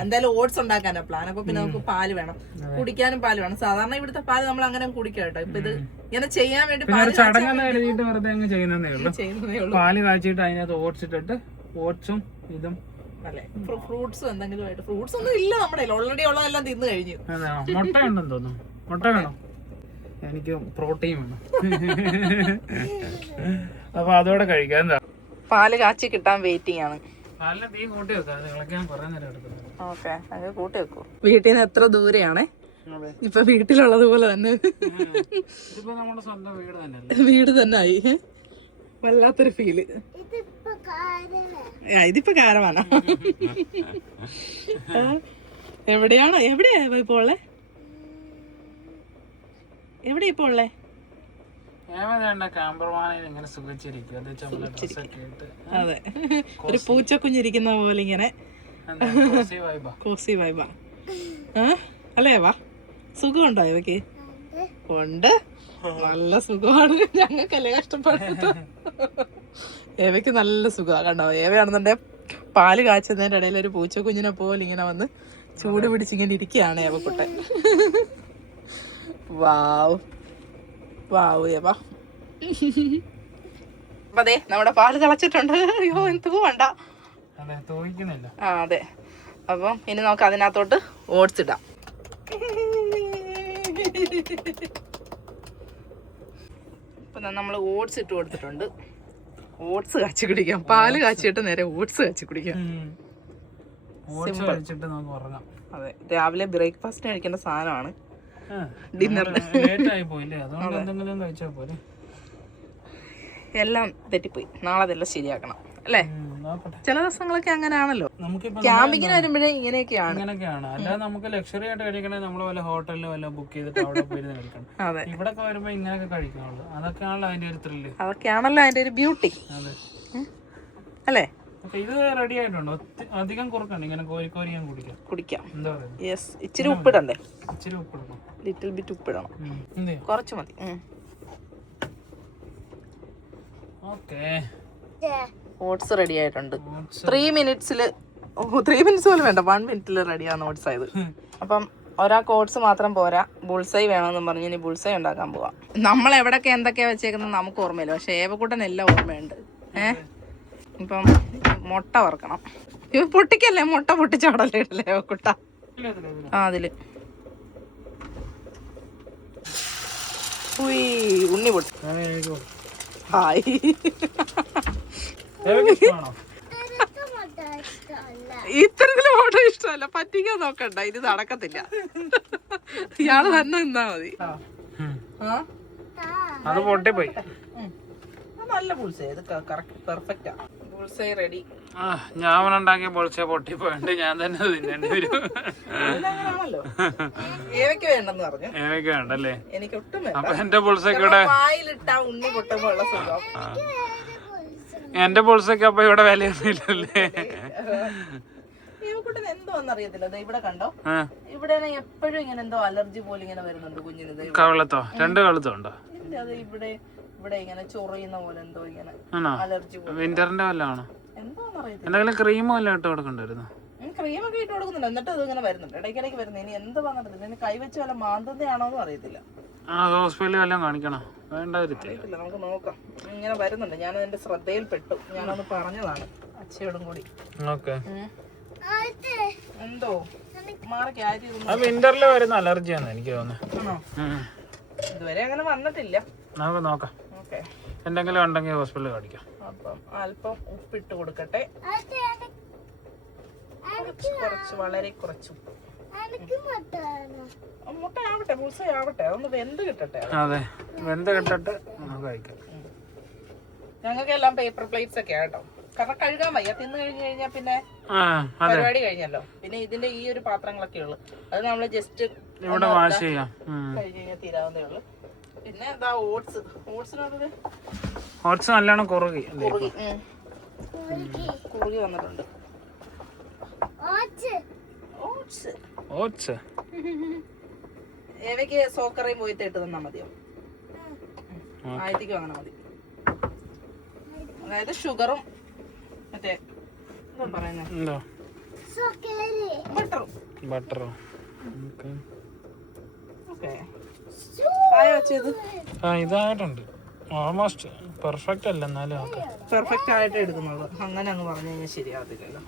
എന്തായാലും ഓട്സ് ഉണ്ടാക്കാനാ പ്ലാൻ. അപ്പൊ പിന്നെ നമുക്ക് പാല് വേണം, കുടിക്കാനും പാല് വേണം. സാധാരണ ഇവിടുത്തെ പാല് നമ്മൾ അങ്ങനെ കുടിക്കാം കേട്ടോ. ഇപ്പൊ ഇത് ഇങ്ങനെ ചെയ്യാൻ വേണ്ടി ചടങ്ങെന്ന് എഴുതിയിട്ട് വെറുതെ അങ്ങ് ചെയ്യുന്നതേ ഉള്ളൂ. പാല് കാച്ചിട്ട് അതിനകത്ത് ഓട്സ് ഇട്ടിട്ട് ഓട്സും ഇതും ഫ്രൂട്ട്സും എന്തെങ്കിലും ആയിട്ട്. ഫ്രൂട്ട്സ് ഒന്നും ഇല്ല നമ്മുടെ ഓൾറെഡി ഉള്ളതെല്ലാം തിന്നു കഴിഞ്ഞു. മുട്ട ഉണ്ടെന്ന് തോന്നുന്നു. മുട്ട വേണം, എനിക്ക് പ്രോട്ടീൻ വേണം. അപ്പൊ അതോടെ കഴിക്കാം. എന്താ പാല് കാച്ചി കിട്ടാൻ വെയിറ്റിംഗ് ആണ്. തീ കൂട്ടി വെക്കാം, കളിക്കാൻ കുറെ നേരം എടുക്കും. ഓക്കെ, അത് കൂട്ടി വെക്കൂ. വീട്ടിൽ നിന്ന് എത്ര ദൂരെയാണേ. ഇപ്പൊ വീട്ടിലുള്ളത് പോലെ തന്നെ ഇതിപ്പോ നമ്മുടെ സ്വന്തം വീട് തന്നെ, വീട് തന്നെ ആയി. വല്ലാത്തൊരു ഫീല്. ഇതിപ്പോ കാരവാണോ? എവിടെയാണോ? എവിടെയാ ഇപ്പൊ ഉള്ളേ? എവിടെയാ ഇപ്പൊ ഉള്ളേ? അതെ, ഒരു പൂച്ചക്കുഞ്ഞിരിക്കുന്ന പോലെ ഇങ്ങനെ കോസി വൈബ. അല്ലേ വാ? സുഖമുണ്ടോ ഇവക്ക്? ഉണ്ട്, നല്ല സുഖമാണ്. ഞങ്ങൾക്കല്ലേ കഷ്ടപ്പെട്ടു. ഏവയ്ക്ക് നല്ല സുഖമാണ്. കണ്ടോ, ഏവയാണെന്നുണ്ടെ പാല് കാച്ചുന്നതിന്റെ ഇടയിൽ ഒരു പൂച്ചക്കുഞ്ഞിനെ പോലെ ഇങ്ങനെ വന്ന് ചൂട് പിടിച്ചിങ്ങനെ ഇരിക്കുകയാണ് ഏവക്കുട്ടൻ. വാവ് വാവ് ഏവ. അപ്പൊ അതെ, നമ്മുടെ പാല് തിളച്ചിട്ടുണ്ട്. അയ്യോ, എന്ത് വേണ്ട. ആ അതെ. അപ്പം ഇനി നമുക്ക് അതിനകത്തോട്ട് ഓട്സ് ഇടാം. ഇപ്പൊ നമ്മൾ ഓട്സ് ഇട്ട് കൊടുത്തിട്ടുണ്ട്. ഓട്സ് കാച്ചി കുടിക്കാം. പാല് കാച്ചിട്ട് നേരെ ഓട്സ് കാച്ചി കുടിക്കാം. അതെ, രാവിലെ ബ്രേക്ക്ഫാസ്റ്റ് കഴിക്കേണ്ട സാധനമാണ്. ഡിന്നറിന് എല്ലാം തെറ്റിപ്പോയി. നാളെ അതെല്ലാം ശരിയാക്കണം അല്ലേ? ചില ദിവസങ്ങളൊക്കെ അങ്ങനെയാണല്ലോ. ക്യാമ്പിങ്ങിന് വരുമ്പോഴേ ഇങ്ങനെയൊക്കെയാണ്. അല്ലാതെ നമുക്ക് ലക്ഷറി ആയിട്ട് കഴിക്കണേ നമ്മള് വല്ല ഹോട്ടലിൽ വല്ല ബുക്ക് ചെയ്തിട്ട് അവിടെ പോയി കഴിക്കണം. ഇവിടെ വരുമ്പോ ഇങ്ങനെയൊക്കെ കഴിക്കണുള്ളൂ. അതൊക്കെയാണല്ലോ അതിന്റെ ഒരു ത്രില്ല്. അതൊക്കെയാണല്ലോ അതിന്റെ ഒരു ബ്യൂട്ടി അല്ലേ? ഇത് റെഡി ആയിട്ടുണ്ടോ? അധികം കുറക്കണ്ട, ഇങ്ങനെ കോരി കോരി ഞാൻ കുടിക്കാം. എന്താ പറയുക? യെസ്, ഇച്ചിരി ഉപ്പിടണ്ടേ? ഇച്ചിരി ഉപ്പിടണം, ലിറ്റിൽ ബിറ്റ് ഉപ്പിടണം. കുറച്ച് മതി. ഓട്സ് റെഡി ആയിട്ടുണ്ട്. 3 മിനിറ്റ്സിൽ 3 മിനിറ്റ്സ് പോലും വേണ്ട, 1 മിനിറ്റിൽ റെഡിയാണ് ഓട്സ് ആയത്. അപ്പം ഒരാൾക്ക് ഓട്സ് മാത്രം പോരാ, ബുൾസൈ വേണമെന്നും പറഞ്ഞ് ഇനി ബുൾസൈ ഉണ്ടാക്കാൻ പോവാം. നമ്മൾ എവിടെയൊക്കെ എന്തൊക്കെയാ വെച്ചേക്കുന്നത് നമുക്ക് ഓർമ്മയില്ല, പക്ഷെ ഏവക്കൂട്ടൻ എല്ലാം ഓർമ്മയുണ്ട്. ഇപ്പം മുട്ട വറക്കണം. ഇവ പൊട്ടിക്കല്ലേ, മുട്ട പൊട്ടിച്ചാടല്ലേ ഇടല്ലേ ഏവക്കുട്ട? ആ അതില് ഉണ്ണി പൊട്ടി. ഹായ്, ഇത്തരത്തില് ഫോട്ടോ ഇഷ്ടമല്ല. പറ്റിക്കാൻ നോക്കണ്ട, ഇത് നടക്കത്തില്ല. ഇയാള് തന്നെ നിന്നാ മതി. അത് പൊട്ടിപ്പോയി. നല്ല ബുൾസൈ, ഇത് പെർഫെക്റ്റാ. Bull's eye ready. ഞാൻ ഉണ്ടാക്കിയ ബുൾസൈ പൊട്ടിപ്പോയിട്ട് ഞാൻ തന്നെ തിന്നേണ്ടി വരും. ഏവയ്ക്ക് വേണ്ടെന്ന് പറഞ്ഞു. ഏവയ്ക്ക് വേണ്ടല്ലേ? എനിക്ക് ഒട്ടും അപ്പൊ എന്റെ ബുൾസൈക്കൂടെ വായിലിട്ടാ ഉണ്ണി പൊട്ടുമ്പോ ഉള്ള സുഖം. എന്റെ ബുൾസൈക്ക് അപ്പൊ ഇവിടെ വിലയൊന്നുമില്ലല്ലേ? എന്തോന്ന് അറിയത്തില്ല. ഇവിടെ കണ്ടോ, ഇവിടെ എപ്പോഴും ഇങ്ങനെ എന്തോ അലർജി പോലെ ഇങ്ങനെ വരുന്നുണ്ട് കുഞ്ഞിന്. കവിളത്തോ? 2 കവിളത്തോ ഉണ്ടോ? അത് ഇവിടെ ഇവിടെ ഇങ്ങനെ ചൊറിയുന്ന പോലെ എന്തോ ഇങ്ങനെ അലർജി. വിന്ററിന്റെ വല്ലതാണോ? എന്തോന്ന് അറിയത്തില്ല. എന്തെങ്കിലും ക്രീമോ വല്ല ഇട്ട് കൊടുക്കണ്ടായിരുന്നു? ക്രീമൊക്കെ ഇട്ട് കൊടുക്കുന്നുണ്ട്, എന്നിട്ട് അത് ഇങ്ങനെ വരുന്നുണ്ട്, ഇടയ്ക്കിടയ്ക്ക് വരുന്നത്. ഇനി എന്ത് വന്നിട്ടില്ല, ഇനി കൈവച്ച് വല്ല മാന്തതയാണോന്നും അറിയത്തില്ല. ഹോസ്പിറ്റലിൽ വല്ലതും കാണിക്കണം. അറിയത്തില്ല, നമുക്ക് നോക്കാം. ഇങ്ങനെ വരുന്നുണ്ട്, ഞാൻ അതിന്റെ ശ്രദ്ധയിൽപ്പെട്ടു. ഞാനത് പറഞ്ഞതാണ് അച്ഛയോടും കൂടി. എന്തോ വിന്ററിൽ വരുന്ന അലർജിയാന്ന് എനിക്ക് തോന്നുന്നു. ഇതുവരെ അങ്ങനെ വന്നിട്ടില്ല. നമുക്ക് നോക്കാം, എന്തെങ്കിലും ഉണ്ടെങ്കിൽ ഹോസ്പിറ്റലിൽ കാണിക്കാം. അപ്പം അല്പം ഉപ്പിട്ട് കൊടുക്കട്ടെ, കുറച്ച്, വളരെ കുറച്ച്. മുട്ട ആവട്ടെ, ബുൾസൈ ആവട്ടെ, അതൊന്ന് വെന്ത് കിട്ടട്ടെ. അതെ, വെന്ത് കിട്ടട്ടെ കഴിക്കാം. ഞങ്ങൾക്ക് എല്ലാം പേപ്പർ പ്ലേറ്റ്സ് ഒക്കെ കേട്ടോ, കാരണം കഴുകാൻ വയ്യ. തിന്നു കഴിഞ്ഞു കഴിഞ്ഞാൽ പിന്നെ പരിപാടി കഴിഞ്ഞല്ലോ. പിന്നെ ഇതിന്റെ ഈ ഒരു പാത്രങ്ങളൊക്കെ ഉള്ളു, അത് നമ്മള് ജസ്റ്റ് ഇവിടെ വാഷ് ചെയ്യാം, കഴിഞ്ഞ് കഴിഞ്ഞാൽ തീരാവുന്നേ ഉള്ളു. പിന്നെ എന്താ ഓട്സ്, ഓട്സ് നല്ലോണം കുറുകി കുറുകി വന്നിട്ടുണ്ട്. ഓട്സ് ഏവയ്ക്ക് സോക്കറയും പോയിട്ട് ഇട്ട് തന്നാ മതിയോ? ആയിരത്തിക്കും അങ്ങനെ മതി. അതായത് ഷുഗറും മറ്റേ എന്താ പറയുന്നത്, എന്തോ ബട്ടറും. ബട്ടറോ? ഓക്കെ, ആയോ വെച്ചത്? ഇതായിട്ടുണ്ട്. ഓൾമോസ്റ്റ് പെർഫെക്റ്റ് അല്ല, എന്നാലും ഓക്കെ. പെർഫെക്റ്റ് ആയിട്ട് എടുക്കുന്നുള്ളൂ. അങ്ങനെ അങ്ങ് പറഞ്ഞു കഴിഞ്ഞാൽ ശരിയാവത്തില്ലല്ലോ.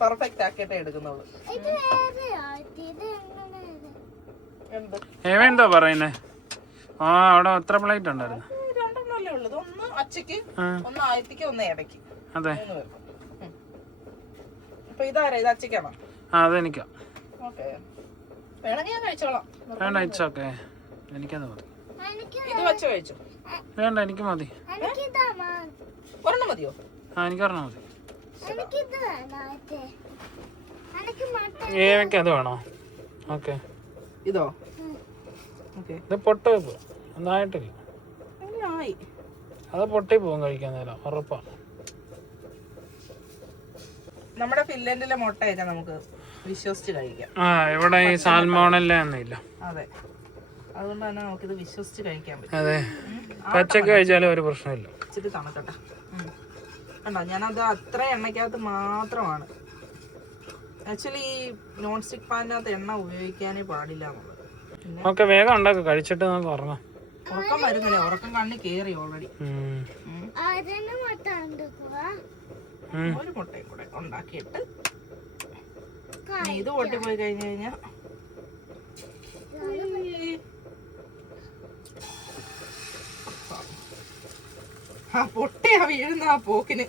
പെർഫെക്റ്റ് ആക്കിയിട്ടേ എടുക്കുന്നുള്ളൂ. എന്താ പറയുന്നേ? അവിടെ എത്ര പ്ലേറ്റ് ഉണ്ടായിരുന്നു? രണ്ടെണ്ണല്ലേ ഉള്ളത്. ഒന്ന് അച്ചയ്ക്ക്, ഒന്ന് ആയിരത്തിക്ക്, ഒന്ന് ഏടയ്ക്ക്. അതെ. അപ്പൊ ഇതാരാ? ഇത് അച്ചയ്ക്കാണോ? അതെനിക്കാ. ഓക്കെ, വേണമെങ്കിൽ ഞാൻ കഴിച്ചോളാം. വേണ്ട, ഇറ്റ്സ് ഓക്കെ. എനിക്കത് മതി. ഇത് വെച്ച് കഴിച്ചു. വേണ്ട, എനിക്ക് മതി. ഒരെണ്ണം മതിയോ? എനിക്ക് ഒരെണ്ണം മതി. ഏവയ്ക്ക് അത് വേണോ? ഓക്കെ. ഇതോ? ഓക്കെ. ഇത് പൊട്ടി പോകും. ഒന്നായിട്ടില്ല. ആയി. അത് പൊട്ടി പോകും കഴിക്കാൻ നേരം, ഉറപ്പാണ്. നമ്മുടെ ഫിൻലൻഡിലെ മുട്ടയൊക്കെ നമുക്ക് വിശ്വസിച്ച് കഴിക്കാം. ഇവിടെ ഈ സാൽമോണല്ല ഒന്നുമില്ല. അതെ, അതുകൊണ്ട് തന്നെ നമുക്കിത് വിശ്വസിച്ച് കഴിക്കാൻ പറ്റും. അതെ, പച്ചക്ക് കഴിച്ചാലും ഒരു പ്രശ്നമില്ല. ഇച്ചിരി തണുക്കട്ടെ. കണ്ടോ, ഞാനത് അത്ര എണ്ണയ്ക്കകത്ത് മാത്രമാണ്. ആക്ച്വലി ഈ നോൺ സ്റ്റിക് പാനിനകത്ത് എണ്ണ ഉപയോഗിക്കാനേ പാടില്ല എന്നുള്ളത്. ഓക്കെ, വേഗം ഉണ്ടാക്കും, കഴിച്ചിട്ട് നമുക്ക് ഉറങ്ങാം. ഉറക്കം വരുന്നില്ല, ഉറക്കം കണ്ണി കേറി ഓൾറെഡി. ഒരു മുട്ടയും കൂടെ ഉണ്ടാക്കിയിട്ട് ഇത് പൊട്ടിപ്പോയി കഴിഞ്ഞു കഴിഞ്ഞാ പൊട്ടിയാ വീഴുന്ന ആ പോക്കിന്.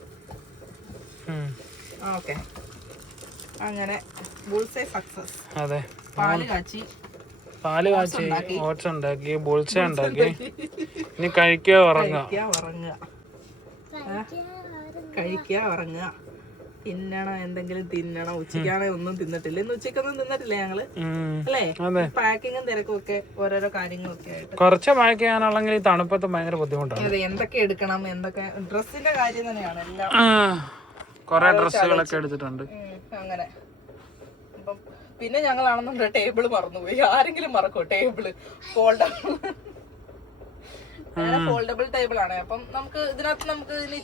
ഓക്കെ, അങ്ങനെ ബുൾസൈ സക്സസ്. അതെ, പാല് കാച്ചി ഓട്സ് ഉണ്ടാക്കി, ബുൾസൈ ഉണ്ടാക്കി. ഇനി കഴിക്കുക, ഉറങ്ങുക. കഴിക്കുക, ഉറങ്ങുക, തിന്നണം, എന്തെങ്കിലും തിന്നണം. ഉച്ചയ്ക്കാണെങ്കിൽ ഒന്നും തിന്നിട്ടില്ല. ഇന്ന് ഉച്ചയ്ക്കൊന്നും തിന്നിട്ടില്ല ഞങ്ങള്, അല്ലേ? പാക്കിങ്ങും തിരക്കും ഒക്കെ ഓരോരോ കാര്യങ്ങളൊക്കെ ആയിട്ട് കുറച്ച് പാക്ക് ചെയ്യാനുള്ളെങ്കിൽ ഈ തണുപ്പത്ത് ഭയങ്കര ബുദ്ധിമുട്ടാണ്. അതെ, എന്തൊക്കെ എടുക്കണം, എന്തൊക്കെ ഡ്രസ്സിന്റെ കാര്യം തന്നെയാണ് എല്ലാം. കൊറേ ഡ്രസ്സുകളൊക്കെ എടുത്തിട്ടുണ്ട്. അങ്ങനെ അപ്പം പിന്നെ ഞങ്ങളാണെന്നുണ്ട് ടേബിള് മറന്നുപോയി. ആരെങ്കിലും മറക്കോ ടേബിള്? ഫോൾഡബിൾ ടേബിൾ ആണ്. അപ്പം നമുക്ക് ഇതിനകത്ത് നമുക്ക് ഇനി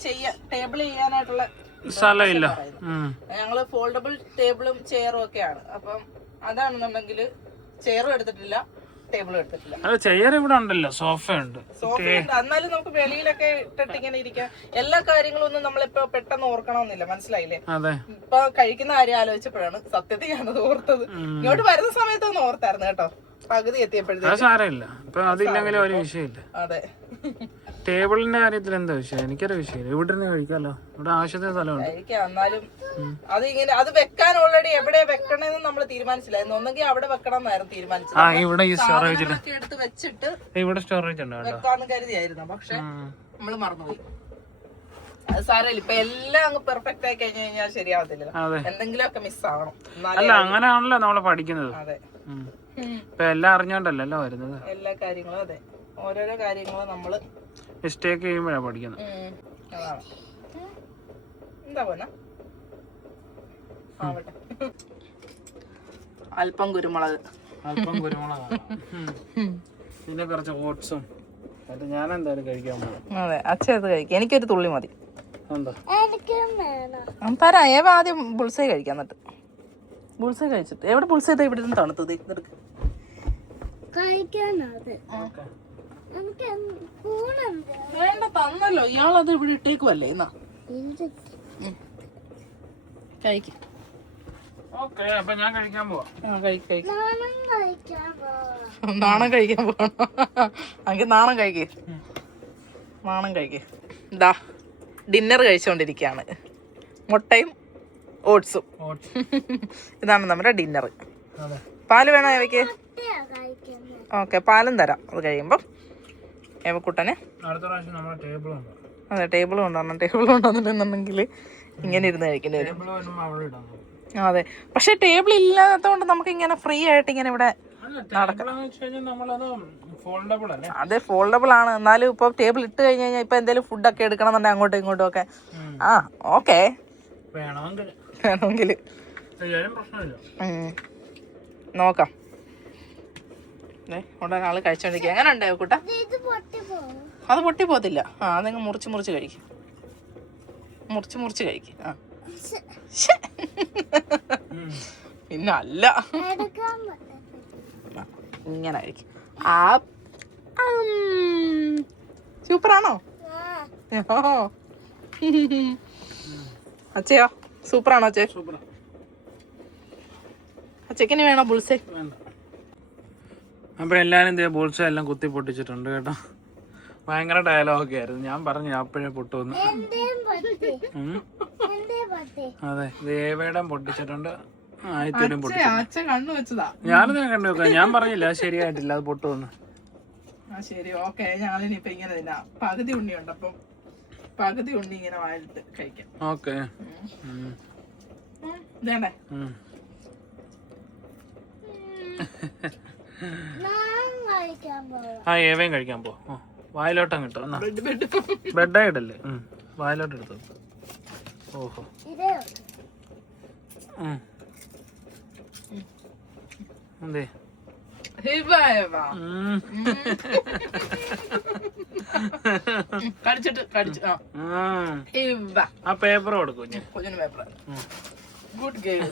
ടേബിൾ ചെയ്യാനായിട്ടുള്ള സ്ഥലമില്ല. ഞങ്ങള് ഫോൾഡബിൾ ടേബിളും ചെയറും ഒക്കെയാണ്. അപ്പം അതാണെന്നുണ്ടെങ്കിൽ ചെയറും എടുത്തിട്ടില്ല, ടേബിളും എടുത്തിട്ടില്ല. അത് ചെയർ ഇവിടെ ഉണ്ടല്ലോ, സോഫ ഉണ്ട്. എന്നാലും നമുക്ക് വെളിയിലൊക്കെ ഇട്ടിട്ട് ഇങ്ങനെ ഇരിക്കാം. എല്ലാ കാര്യങ്ങളും ഒന്നും നമ്മളിപ്പോ പെട്ടെന്ന് ഓർക്കണമെന്നില്ല, മനസ്സിലായില്ലേ? ഇപ്പൊ കഴിക്കുന്ന കാര്യം ആലോചിച്ചപ്പോഴാണ് സത്യത്തിൽ ഞാനത് ഓർത്തത്. ഇങ്ങോട്ട് വരുന്ന സമയത്തൊന്നും ഓർത്തായിരുന്നു കേട്ടോ, പകുതി എത്തിയപ്പോഴത്തേക്കും. സാരമില്ല, ഇപ്പൊ അതില്ലെങ്കിലും ഒരു വിഷയമില്ല. അതെ, ടേബിളിന്റെ കാര്യത്തിൽ എന്താ വിഷയം? എനിക്കൊരു വിഷയമില്ല, ഇവിടെ നിന്ന് കഴിക്കാമല്ലോ, ഇവിടെ ആവശ്യത്തിന് സ്ഥലമുണ്ട്. കഴിക്കാം. എന്നാലും അതിങ്ങനെ അത് വെക്കാൻ ഓൾറെഡി എവിടെ വെക്കണമെന്ന് നമ്മൾ തീരുമാനിച്ചില്ലായിരുന്നു. ഒന്നെങ്കിൽ അവിടെ വെക്കണം എന്നായിരുന്നു തീരുമാനിച്ചത്. ഇവിടെ ഈ സ്റ്റോറേജ് എടുത്ത് വെച്ചിട്ട് ഇവിടെ സ്റ്റോറേജ് ഉണ്ട് വെക്കാന്ന് കരുതിയായിരുന്നു. പക്ഷെ നമ്മള് മറന്നുപോയി. അത് സാരമില്ല, ഇപ്പൊ എല്ലാം അങ്ങ് പെർഫെക്റ്റ് ആയി കഴിഞ്ഞു കഴിഞ്ഞാൽ ശരിയാവത്തില്ലല്ലോ, എന്തെങ്കിലും ഒക്കെ മിസ് ആവണം. അല്ല, അങ്ങനെയാണല്ലോ നമ്മള് പഠിക്കുന്നത്. അതെ, ഇപ്പൊ എല്ലാം അറിഞ്ഞോണ്ടല്ലോ വരുന്നത്. എല്ലാ കാര്യങ്ങളും അതെ, ഓരോരോ കാര്യങ്ങളും നമ്മള് മിസ്റ്റേക്ക് ചെയ്യുമ്പോഴാണ് പഠിക്കുന്നത്. അതാണ്. എന്താ പോന്ന ആവട്ടെ. അല്പം കുരുമുളക്, പിന്നെ കുറച്ച് ഓട്സും. ഞാൻ എന്തായാലും കഴിക്കാൻ പോകും. അതെ, അച്ഛൻ അത് കഴിക്കും. എനിക്കൊരു തുള്ളി മതി. എന്താ തരാം. ഏവ ആദ്യം ബുൾസൈ കഴിക്കാം, എന്നിട്ട് ബുൾസൈ കഴിച്ചിട്ട്. എവിടെ ബുൾസൈ? ഇവിടെ നിന്ന് തണുത്തത് ഇതെടുക്ക്. വേണ്ട, തന്നല്ലോ. ഇയാളത് ഇവിടെ ഇട്ടേക്കുവല്ലേ, എന്നാ കഴിക്കും. ഓക്കെ, അപ്പൊ ഞാൻ കഴിക്കാൻ പോവാം. നാണം കഴിക്കാൻ പോകണം. അങ്ങനെ നാണം കഴിക്കേ, നാണം കഴിക്കേ. ഇതാ ഡിന്നർ കഴിച്ചുകൊണ്ടിരിക്കുകയാണ്, മുട്ടയും ഓട്സും. ഇതാണ് നമ്മുടെ ഡിന്നർ. പാല് വേണോ ഏവയ്ക്ക്? ഓക്കെ, പാലും തരാം. അത് കഴിയുമ്പം ഏവക്കുട്ടന് അതെ ടേബിൾ കൊണ്ടുവരണം. ടേബിൾ കൊണ്ടുവന്നിട്ടുണ്ടെന്നുണ്ടെങ്കിൽ ഇങ്ങനെ ഇരുന്ന് കഴിക്കേണ്ടി വരും. അതെ, പക്ഷെ ടേബിൾ ഇല്ലാത്തതുകൊണ്ട് നമുക്ക് ഇങ്ങനെ ഫ്രീ ആയിട്ട് ഇങ്ങനെ ഇവിടെ നടക്കാം. അതെ, ഫോൾഡബിൾ ആണ്. എന്നാലും ഇപ്പൊ ടേബിൾ ഇട്ട് കഴിഞ്ഞ് കഴിഞ്ഞാൽ ഇപ്പൊ എന്തെങ്കിലും ഫുഡൊക്കെ എടുക്കണം എന്നുണ്ടെങ്കിൽ അങ്ങോട്ടും ഇങ്ങോട്ടും ഒക്കെ ഓക്കെ വേണമെങ്കിൽ പ്രശ്നമില്ല. നോക്കാം. ഉടനെ ആള് കഴിച്ചോണ്ടിരിക്കുക. എങ്ങനെ ഉണ്ടായോ കൂട്ട? അത് പൊട്ടി പോകത്തില്ല. അതങ്ങ് മുറിച്ച് കഴിക്കും. മുറിച്ച് കഴിക്കും. പിന്നെ അല്ല, ഇങ്ങനെ കഴിക്കും. സൂപ്പറാണോ? അച്ഛയോ സൂപ്പറാണോ? അച്ഛക്കിന് വേണോ ബുൾസേ? അപ്പൊ എല്ലാരും ബോൾസ എല്ലാം കുത്തി പൊട്ടിച്ചിട്ടുണ്ട് കേട്ടോ. ഭയങ്കര ഡയലോഗൊക്കെ ആയിരുന്നു. ഞാൻ പറഞ്ഞു അപ്പോഴേ പൊട്ടുവന്ന്. അതെ, ദേവയുടെ പൊട്ടിച്ചിട്ടുണ്ട്. ഞാനിതിനെ കണ്ടു വെക്കാം. ഞാൻ പറഞ്ഞില്ല ശരിയായിട്ടില്ല, അത് പൊട്ടുവന്ന്. ശരി, ഓക്കെ. ഞാനിനിപ്പോ ഇങ്ങനെ തന്നെ പകുതി ഉണ്ണിയുണ്ട്, അപ്പം പകുതി ഉണ്ണി ഇങ്ങനെ വായിലിട്ട് കഴിക്കാം. ഓക്കെ, വേണ്ടേ? ഏവയും കഴിക്കാൻ പോ. വായിലോട്ടം കിട്ടും. ബെഡായിട്ടല്ലേ? വായിലോട്ട് എടുത്തു. ഓഹോ, എന്തേ ആ പേപ്പർ കൊടുക്കും. Good girl.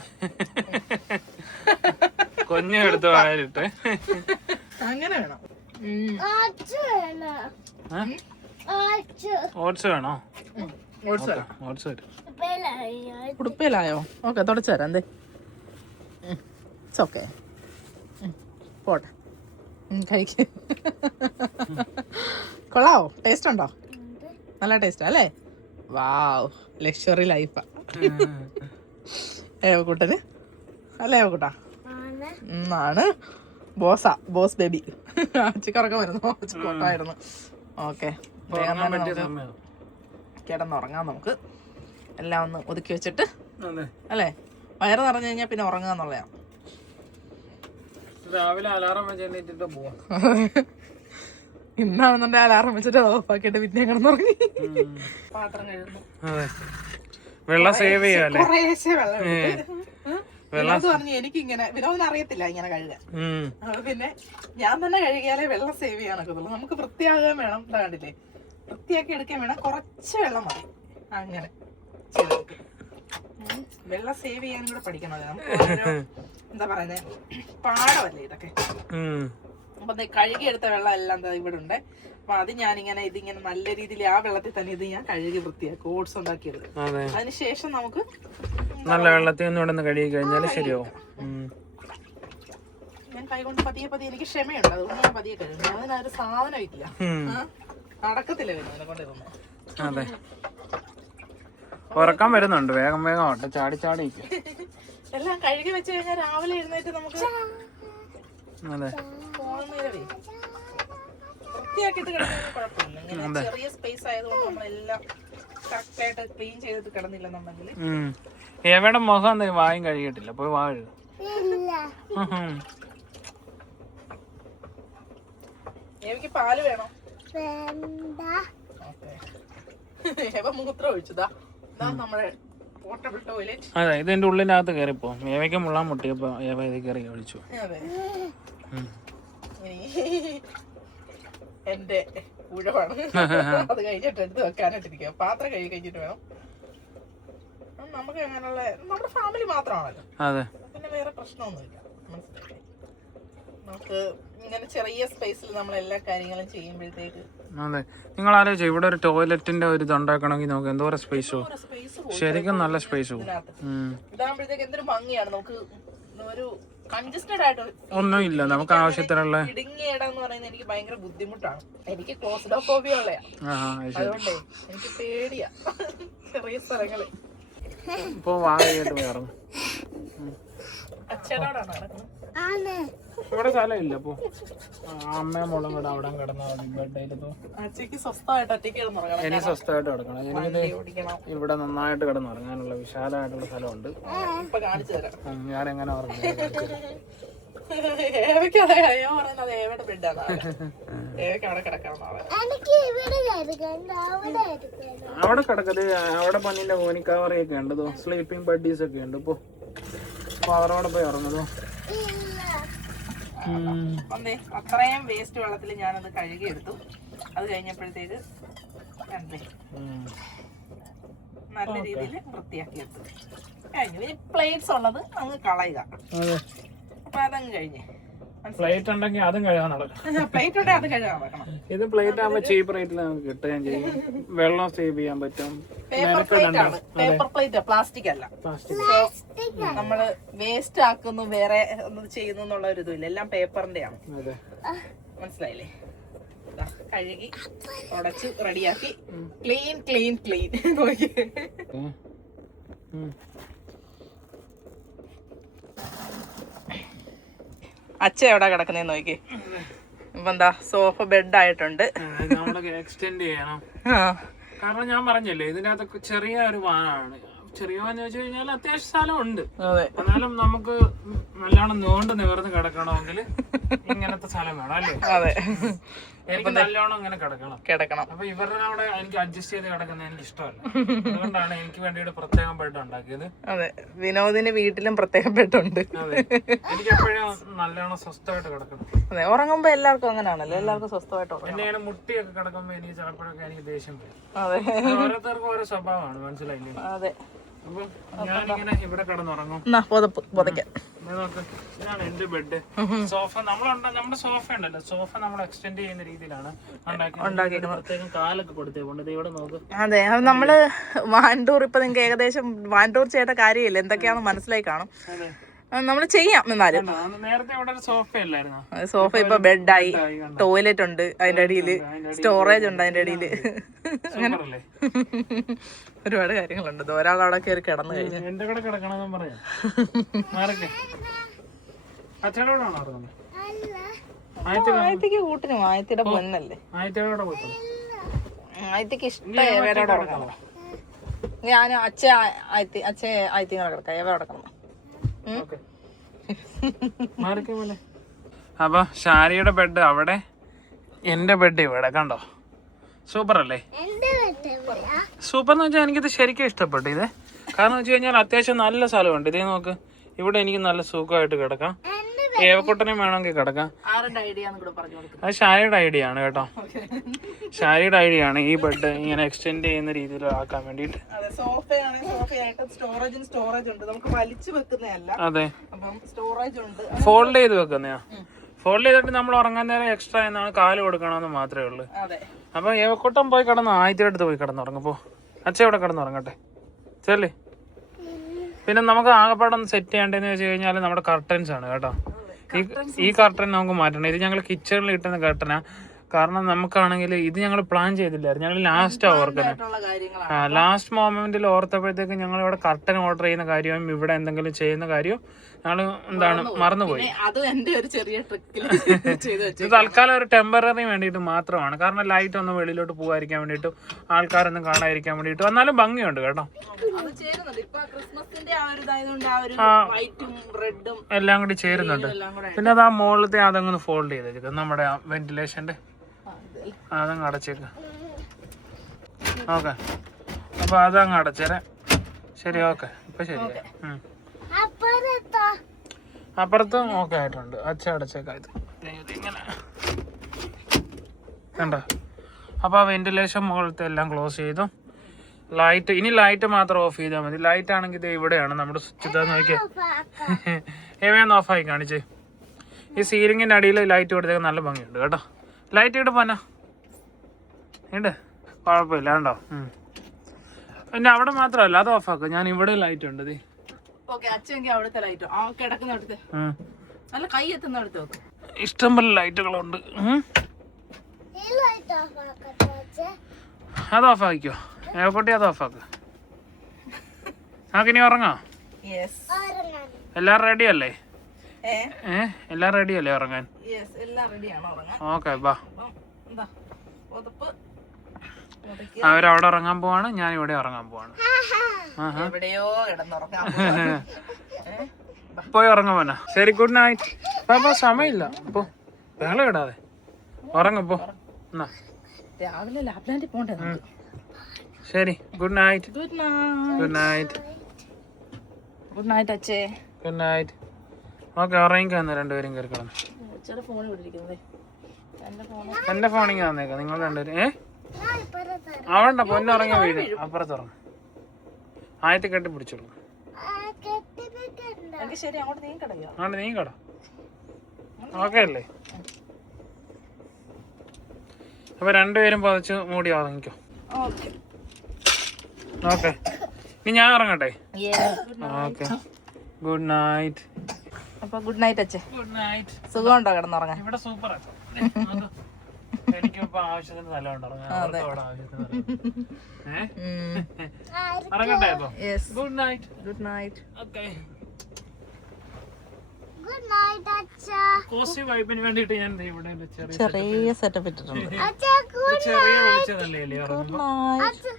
കുഞ്ഞെടുത്ത് വായിലിട്ട് അങ്ങനെ വേണം. ഓട്സ് വേണോ? ഓട്സ് ഉടുപ്പയിലായോ? ഓക്കെ, തുടച്ചു തരാം. എന്തേ ഓക്കെ, പോട്ടെ. കഴിക്ക. കൊള്ളാവോ? ടേസ്റ്റ് ഉണ്ടോ? നല്ല ടേസ്റ്റ് അല്ലേ? വാവ്, ലക്ഷറി ലൈഫാ ഏവക്കൂട്ടന് അല്ലേ? ഏവക്കൂട്ടാ ആണ്. ബോസാ, ബോസ് ബേബി. അച്ചിക്കറക്കം വരുന്നു. അച്ചിക്കോട്ടായിരുന്നു. ഓക്കെ, കിടന്നുറങ്ങാം നമുക്ക്. എല്ലാം ഒന്ന് ഒതുക്കി വെച്ചിട്ട് അല്ലേ? വയറ് നിറഞ്ഞു കഴിഞ്ഞാൽ പിന്നെ ഉറങ്ങുക എന്നുള്ളതാണ്. രാവിലെ അലാറം വെച്ചിട്ട് പോവാം. ഇന്നാണെന്നുണ്ടെ അലാറം വെച്ചിട്ട് ഓഫാക്കിയിട്ട് പിന്നെ കിടന്നുറങ്ങി. പാത്രം കഴുകുന്നു. വെള്ളം സേവ് ചെയ്യാല്ലേ? വിനോദ് പറഞ്ഞു എനിക്കിങ്ങനെ, വിനോദിന് അറിയത്തില്ല ഇങ്ങനെ കഴുകാൻ. പിന്നെ ഞാൻ തന്നെ കഴുകിയാലേ വെള്ളം സേവ് ചെയ്യാനൊക്കത്തുള്ളൂ. നമുക്ക് വൃത്തിയാകാൻ വേണം. എന്താ കണ്ടില്ലേ, വൃത്തിയാക്കി എടുക്കാൻ വേണം. കുറച്ച് വെള്ളം മതി. അങ്ങനെ ചെയ്തെടുക്കും. വെള്ളം സേവ് ചെയ്യാനും കൂടെ പഠിക്കണം. നമുക്ക് എന്താ പറയുന്നത്, പാടമല്ലേ ഇതൊക്കെ. അപ്പൊ കഴുകിയെടുത്ത വെള്ളം എല്ലാം ഇവിടെ ഉണ്ട്. അപ്പൊ അത് ഞാനിങ്ങനെ ഇതിങ്ങനെ നല്ല രീതിയിൽ ആ വെള്ളത്തിൽ തന്നെ ഇത് ഞാൻ കഴുകി വൃത്തിയാക്കും. ഓട്സ് ഉണ്ടാക്കിയെടുക്കും. അതിനുശേഷം നമുക്ക് നല്ല വെള്ളത്തിൽ ഒന്നും കഴുകി കഴിഞ്ഞാൽ ശരിയാവും. ഞാൻ കൈകൊണ്ട് പതിയെ എനിക്ക് ക്ഷമയുണ്ട്. അതുകൊണ്ട് ഞാൻ പതിയെ കഴുകും. അതിനൊരു സാധനം ഇല്ല, നടക്കത്തില്ല വരുന്നതിനെ കൊണ്ട് ഇതൊന്നും. അതെ, ഉറക്കം വരുന്നുണ്ട്. വേഗം ആവട്ടെ, ചാടി എല്ലാം കഴുകി വെച്ച് കഴിഞ്ഞാൽ രാവിലെ എഴുന്നേറ്റ് നമുക്ക് വൃത്തിയാക്കിട്ട് കിടന്നൊന്നും കുഴപ്പമില്ല. ഇങ്ങനെ ചെറിയ സ്പേസ് ആയതുകൊണ്ട് നമ്മളെല്ലാം കറക്റ്റ് ആയിട്ട് ക്ലീൻ ചെയ്തിട്ട് കിടന്നില്ലെന്നുണ്ടെങ്കിൽ. എവിടെ മുഖം വായും കഴുകിയിട്ടില്ല, പോയി വാ കഴുകും. എനിക്ക് പാല് വേണോ? മൂത്രം ഒഴിച്ചതാ നമ്മുടെ പോർട്ടബിൾ ടോയ്ലറ്റ്. അതെ, ഇതിന്റെ ഉള്ളിനകത്ത് കയറിപ്പോ. ഏവയ്ക്ക് മുള്ളാൻ മുട്ടിയപ്പോ ഏവ ഇത് കയറി ഒഴിച്ചു. എന്റെ ഉഴവാണ്. അത് കഴിഞ്ഞിട്ട് എടുത്ത് വെക്കാനായിട്ടിരിക്കുക. പാത്രം കഴുകി കഴിഞ്ഞിട്ട് വേണം. നമുക്ക് അങ്ങനെയുള്ള നമ്മുടെ ഫാമിലി മാത്രമാണല്ലോ. അതെ, പിന്നെ വേറെ പ്രശ്നമൊന്നുമില്ല. മനസ്സിലായി? നമുക്ക് ഇങ്ങനെ ചെറിയ സ്പേസിൽ നമ്മൾ എല്ലാ കാര്യങ്ങളും ചെയ്യുമ്പോഴത്തേക്ക്. അതെ, നിങ്ങൾ ആലോചിച്ചു ഇവിടെ ഒരു ടോയ്ലറ്റിന്റെ ഒരു ഇതുണ്ടാക്കണമെങ്കിൽ നമുക്ക് എന്തോരം സ്പേസ്. ശരിക്കും നല്ല സ്പേസ് ഇതാകുമ്പോഴത്തേക്ക് എന്തൊരു ഭംഗിയാണ്. നമുക്ക് ഒരു കൺജസ്റ്റഡ് ആയിട്ട് ഒന്നും ഇല്ല. നമുക്ക് ആവശ്യത്തിനുള്ള ഇടുങ്ങിയ ഇടം എന്ന് പറയുന്നത് എനിക്ക് ഭയങ്കര ബുദ്ധിമുട്ടാണ്. എനിക്ക് ക്ലോസ്ട്രോഫോബിയ ഉള്ളയാ. അതുകൊണ്ടേ എനിക്ക് പേടിയാ ചെറിയ സ്ഥലങ്ങള്. ഇപ്പൊ വാങ്ങായിട്ട് വേറെ അച്ഛനോടാണ് നടക്കുന്നത്. ഇവിടെ സ്ഥലമില്ല. അപ്പൊ അമ്മയും മോളും കൂടെ അവിടെ കിടന്നു. അച്ഛക്ക് സ്വസ്ഥമായിട്ട് ഒറ്റയ്ക്ക് കിടന്നുറങ്ങണം. എനിക്ക് സ്വസ്ഥമായിട്ട് കിടക്കണം. എനിക്ക് ഇവിടെ നന്നായിട്ട് കിടന്നുറങ്ങാനുള്ള വിശാലമായിട്ടുള്ള സ്ഥലമുണ്ട്. ഇപ്പൊ കാണിച്ചു തരാം ഞാൻ എങ്ങനെ ഉറങ്ങും. ഏവയ്ക്ക് അതെ പറയുന്നത് ഏവയുടെ ബെഡാണ്. അവിടെ കിടക്കണം നാളെ. അവിടെ കിടക്കത്. അവിടെ പന്നിന്റെ മോനിക്കാവറയൊക്കെ ഉണ്ട്, സ്ലീപ്പിംഗ് ബഡ്ഡീസ് ഒക്കെ ഉണ്ട്. ഇപ്പൊ അവരോടെ പോയി ഇറങ്ങുന്നു. അത്രയും വേസ്റ്റ് വെള്ളത്തിൽ ഞാനത് കഴുകി എടുത്തു. അത് കഴിഞ്ഞപ്പോഴത്തേക്ക് നല്ല രീതിയിൽ വൃത്തിയാക്കി എടുത്തു. കഴിഞ്ഞു. ഇനി പ്ലേറ്റ്സ് ഉള്ളത് അങ്ങ് കളയുക. അപ്പൊ അതങ്ങ് കഴിഞ്ഞ്. പ്ലേറ്റ് ഉണ്ടെങ്കിൽ അതും കഴുകാൻ നടക്കും. പ്ലേറ്റ് ഉണ്ടെങ്കിൽ അത് കഴുകാൻ നടക്കണം. ഇത് പ്ലേറ്റ് ആകുമ്പോൾ ചീപ്പ് റേറ്റിൽ നമുക്ക് കിട്ടുകയും ചെയ്യും. വെള്ളം സേവ് ചെയ്യാൻ പറ്റും. പേപ്പർ പ്ലേറ്റ് ആണ്. പേപ്പർ പ്ലേറ്റ്, പ്ലാസ്റ്റിക് അല്ല. നമ്മള് വേസ്റ്റ് ആക്കുന്നു വേറെ ചെയ്യുന്നു എന്നുള്ള ഒരു ഇതുമില്ല. എല്ലാം പേപ്പറിന്റെ ആണ്. മനസ്സിലായില്ലേ? കഴുകി ഉടച്ച് റെഡിയാക്കി ക്ലീൻ ക്ലീൻ ക്ലീൻ. അച്ഛ എവിടെ കിടക്കുന്നേന്ന് നോക്കി. ഇപ്പൊ എന്താ സോഫ ബെഡ് ആയിട്ടുണ്ട്. എക്സ്റ്റെൻഡ് ചെയ്യണം. കാരണം ഞാൻ പറഞ്ഞല്ലേ ഇതിന്റെ അകത്ത് ചെറിയ ഒരു വാനാണ്. ചെറിയ വാന്ന് വെച്ച് കഴിഞ്ഞാൽ അത്യാവശ്യം സ്ഥലം ഉണ്ട്. എന്നാലും നമുക്ക് നല്ലോണം നീണ്ട് നിവർന്ന് കിടക്കണമെങ്കിൽ ഇങ്ങനത്തെ സ്ഥലം വേണം അല്ലേ? അതെ, എനിക്ക് നല്ലോണം ഇങ്ങനെ കിടക്കണം. അപ്പൊ ഇവരുടെ അവിടെ എനിക്ക് അഡ്ജസ്റ്റ് ചെയ്ത് കിടക്കുന്നത് എനിക്ക് ഇഷ്ടമല്ല. അതുകൊണ്ടാണ് എനിക്ക് വേണ്ടിയിട്ട് പ്രത്യേകം ബെഡ് ഉണ്ടാക്കിയത്. അതെ, വിനോദിന് വീട്ടിലും പ്രത്യേകം ബെഡുണ്ട്. അതെ, എനിക്ക് എപ്പോഴും നല്ലോണം സ്വസ്ഥമായിട്ട് കിടക്കണം. അതെ, ഉറങ്ങുമ്പോ എല്ലാവർക്കും അങ്ങനെയാണല്ലോ, എല്ലാവർക്കും സ്വസ്ഥമായിട്ട് ഉറങ്ങണം. പിന്നെ ഇങ്ങനെ മുട്ടിയൊക്കെ കിടക്കുമ്പോ എനിക്ക് ചിലപ്പോഴൊക്കെ എനിക്ക് ദേഷ്യം വരും. അതെ, ഓരോരുത്തർക്കും ഓരോ സ്വഭാവമാണ്, മനസ്സിലായില്ലേ? അതെ. അപ്പൊ ഞാനിങ്ങനെ ഇവിടെ കിടന്നുറങ്ങും. ഇതാണ് എന്റെ ബെഡ്. സോഫ നമ്മുടെ സോഫ ഉണ്ടല്ലോ, സോഫ നമ്മൾ എക്സ്റ്റെൻഡ് ചെയ്യുന്ന രീതിയിലാണ് ഉണ്ടാക്കിയത്. പ്രത്യേകം കാലൊക്കെ കൊടുത്തേക്കൊണ്ട് ഇവിടെ നോക്ക്. അതെ, അത് നമ്മള് വാൻഡൂർ ഇപ്പൊ നിങ്ങൾക്ക് ഏകദേശം വാൻഡൂർ ചെയ്ത കാര്യമില്ല, എന്തൊക്കെയാണെന്ന് മനസ്സിലായി കാണും. നമ്മള് ചെയ്യാം. എന്നാലും നേരത്തെ ഇവിടെ ഒരു സോഫ അല്ലായിരുന്നു. സോഫ ഇപ്പൊ ബെഡായി, ടോയ്ലറ്റ് ഉണ്ട് അതിന്റെ അടിയില്, സ്റ്റോറേജ് ഉണ്ട് അതിന്റെ അടിയില്. അങ്ങനെ ഒരുപാട് കാര്യങ്ങളുണ്ട്. ഒരാൾ അവിടെ കയറി കിടന്നു കഴിഞ്ഞു. എന്റെ കൂടെ കിടക്കണമെന്നും പറയാം. ആയത്തേക്ക് കൂട്ടിനും, ആയത്തിയുടെ പൊന്നല്ലേ, ആയത്തേക്ക് ഇഷ്ടം എവരോട് കിടക്കണം. ഞാൻ ആയത്തിങ്ങളെ കിടക്കാം, എവരെ കിടക്കണം. അപ്പൊ ഷാരിയുടെ ബെഡ് അവിടെ, എന്റെ ബെഡ് ഇവിടെ. കണ്ടോ, സൂപ്പർ അല്ലേ? സൂപ്പർ എന്ന് വെച്ചാൽ എനിക്കിത് ശരിക്കും ഇഷ്ടപ്പെട്ടു. ഇത് കാരണം വെച്ച് കഴിഞ്ഞാൽ അത്യാവശ്യം നല്ല സ്ഥലമുണ്ട്. ഇതേ നോക്ക്, ഇവിടെ എനിക്ക് നല്ല സുഖമായിട്ട് കിടക്കാം. ഏവക്കുട്ടനും വേണമെങ്കിൽ കിടക്കാം. അത് ഷാരിയുടെ ഐഡിയ ആണ് കേട്ടോ. ഷാരിയുടെ ഐഡിയ ആണ് ഈ ബെഡ് ഇങ്ങനെ എക്സ്റ്റെൻഡ് ചെയ്യുന്ന രീതിയിൽ ആക്കാൻ വേണ്ടിട്ട്. അതെ, ഫോൾഡ് ചെയ്ത് വെക്കുന്നയാ. ഫോൾഡ് ചെയ്തിട്ട് നമ്മൾ ഉറങ്ങാൻ നേരം എക്സ്ട്രാ എന്നാണ് കാല് കൊടുക്കണമെന്ന് മാത്രമേ ഉള്ളൂ. അപ്പൊ ഏവക്കുട്ടം പോയി കിടന്ന് ആദ്യത്തെ അടുത്ത് പോയി കിടന്നുറങ്ങപ്പോ. അച്ഛൻ ഇവിടെ കിടന്നുറങ്ങട്ടെ ചെല്ലേ. പിന്നെ നമുക്ക് ആകെപ്പാടൊന്ന് സെറ്റ് ചെയ്യേണ്ടതെന്ന് വെച്ച് കഴിഞ്ഞാൽ നമ്മുടെ കർട്ടൻസ് ആണ് കേട്ടോ. ഈ കർട്ടൻ നമുക്ക് മാറ്റണം. ഇത് ഞങ്ങൾ കിച്ചണിൽ കിട്ടുന്ന കർട്ടനാ. കാരണം നമുക്കാണെങ്കിൽ ഇത് ഞങ്ങൾ പ്ലാൻ ചെയ്തില്ലായിരുന്നു. ഞങ്ങൾ ലാസ്റ്റ് ഓർക്കുന്നത്, ലാസ്റ്റ് മൊമെന്റിൽ ഓർത്തപ്പോഴത്തേക്ക് ഞങ്ങൾ ഇവിടെ കർട്ടൻ ഓർഡർ ചെയ്യുന്ന കാര്യവും ഇവിടെ എന്തെങ്കിലും ചെയ്യുന്ന കാര്യവും ഞങ്ങൾ മറന്നുപോയി. ഇത് തൽക്കാലം ഒരു ടെമ്പററി വേണ്ടിയിട്ട് മാത്രമാണ്. കാരണം ലൈറ്റ് ഒന്നും വെളിയിലോട്ട് പോകാതിരിക്കാൻ വേണ്ടിയിട്ടും ആൾക്കാരൊന്നും കാണാതിരിക്കാൻ വേണ്ടിയിട്ടും. എന്നാലും ഭംഗിയുണ്ട് കേട്ടോ. എല്ലാം കൂടി ചേരുന്നുണ്ട്. പിന്നെ അത് ആ മുകളിലത്തെ അതങ്ങ് ഫോൾഡ് ചെയ്തേക്ക്, നമ്മുടെ വെന്റിലേഷന്റെ അതങ്ങ് അടച്ചേക്ക്. ഓക്കെ, അപ്പൊ അതങ്ങ് അടച്ചേരെ. ശരി, ഓക്കെ, ഇപ്പൊ ശരി. അപ്പുറത്തും ഓക്കെ ആയിട്ടുണ്ട്. അടച്ചേക്കായത് ഇങ്ങനെ കണ്ടോ. അപ്പൊ ആ വെന്റിലേഷൻ മുകളിലത്തെ എല്ലാം ക്ലോസ് ചെയ്തു. ലൈറ്റ്, ഇനി ലൈറ്റ് മാത്രം ഓഫ് ചെയ്താൽ മതി. ലൈറ്റ് ആണെങ്കിൽ ഇത് ഇവിടെയാണ് നമ്മുടെ സ്വിച്ച്. ഇതാ നോക്കിയാൽ ഏവയൊന്ന് ഓഫായി കാണിച്ചേ. ഈ സീലിങ്ങിന്റെ അടിയിൽ ലൈറ്റ് കൊടുത്തേക്ക് നല്ല ഭംഗിയുണ്ട് കേട്ടോ. ലൈറ്റ് ഇട്ട് പോനാ ഉണ്ട്, കുഴപ്പമില്ല കണ്ടോ. പിന്നെ അവിടെ മാത്രമല്ല, അത് ഓഫാക്കും. ഞാൻ ഇവിടെ ലൈറ്റ് ഉണ്ട്. ഇഷ്ടം പോലെ ലൈറ്റുകളുണ്ട്. അത് ഓഫാക്കിക്കോ ഏവക്കുട്ടി, അത് ഓഫാക്ക്. നമുക്കിനി ഉറങ്ങാം. എല്ലാരും റെഡി അല്ലേ? എല്ലാം റെഡി അല്ലേ ഉറങ്ങാൻ? ഓക്കെ, ബാ. അവരവിടെ ഉറങ്ങാൻ പോവാണ്, ഞാൻ ഇവിടെ ഉറങ്ങാൻ പോവാണ്. പോയി ഉറങ്ങാൻ പോനാ. ശരി, ഗുഡ് നൈറ്റ്. സമയമില്ല, അപ്പൊ ബഹളം ഇടാതെ. ഉറങ്ങപ്പോ എന്നാ രാവിലെ ലാപ്ലാൻഡിൽ പോണ്ടേ നമുക്ക്. ശരി. Good night. Good night. Good night. Good night അച്ഛേ. Good night. ഓക്കെ, ഉറങ്ങിക്കാന്ന് രണ്ടുപേരും കയറി കിടന്നു. അച്ഛയുടെ ഫോൺ ഇവിടെ ഇരിക്കുന്നത്. എന്റെ ഫോണ് എന്റെ ഫോണിങ് തന്നേക്കാം നിങ്ങൾ രണ്ടുപേരും. അവണ്ട പൊന്നുറങ്ങിയ വീട് അപ്പുറത്തുറങ്ങും. ആയത്തി കെട്ടി പിടിച്ചോളൂ. ശരി, അങ്ങോട്ട് നീങ്ങിക്കടയോ? അങ്ങോട്ട് നീ കട. ഓക്കെ അല്ലേ? അപ്പൊ രണ്ടുപേരും പതച്ച് മൂടി ഉറങ്ങിക്കോ. ഓക്കെ ഓക്കെ, ഇനി ഞാൻ ഇറങ്ങട്ടെ. Okay, good night. അപ്പൊ ഗുഡ് നൈറ്റ് അച്ഛേ. Good night. സുഖമുണ്ടോ കിടന്നുറങ്ങാൻ? ഇവിടെ സൂപ്പർ ആട്ടോ. എനിക്കിപ്പോ ആവശ്യത്തിന് സ്ഥലം ഉണ്ടറങ്ങാൻ. ഇറങ്ങട്ടെ അപ്പൊ? Good night. Good night. Okay, Good night, Acha. Cosy വൈബിന് വേണ്ടിട്ട് ഞാൻ ദേ ഇവിടെ ഒരു ചെറിയ സെറ്റപ്പ് ഇട്ടിട്ടുണ്ട്. Acha, good ചെറിയ വെളിച്ചതല്ലേ ഉറങ്ങുമ്പോ? Acha,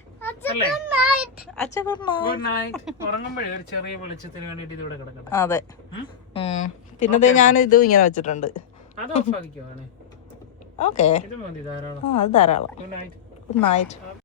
അല്ലേ? good night. അച്ഛ ഗുഡ് നൈറ്റ്. Good night. ഉറങ്ങുമ്പോഴേ ഒരു ചെറിയ വെളിച്ചത്തിന് വേണ്ടിട്ട് ഇത് ഇവിടെ കിടക്കട്ടെ. അതെ. പിന്നെ ഞാൻ ഇതും ഇങ്ങനെ വെച്ചിട്ടുണ്ട്. അത് ഓഫ് ആക്കിക്കോ. ഓക്കെ, ഇത് മതി ധാരാളം. അത് ധാരാളം. Good night. Good night.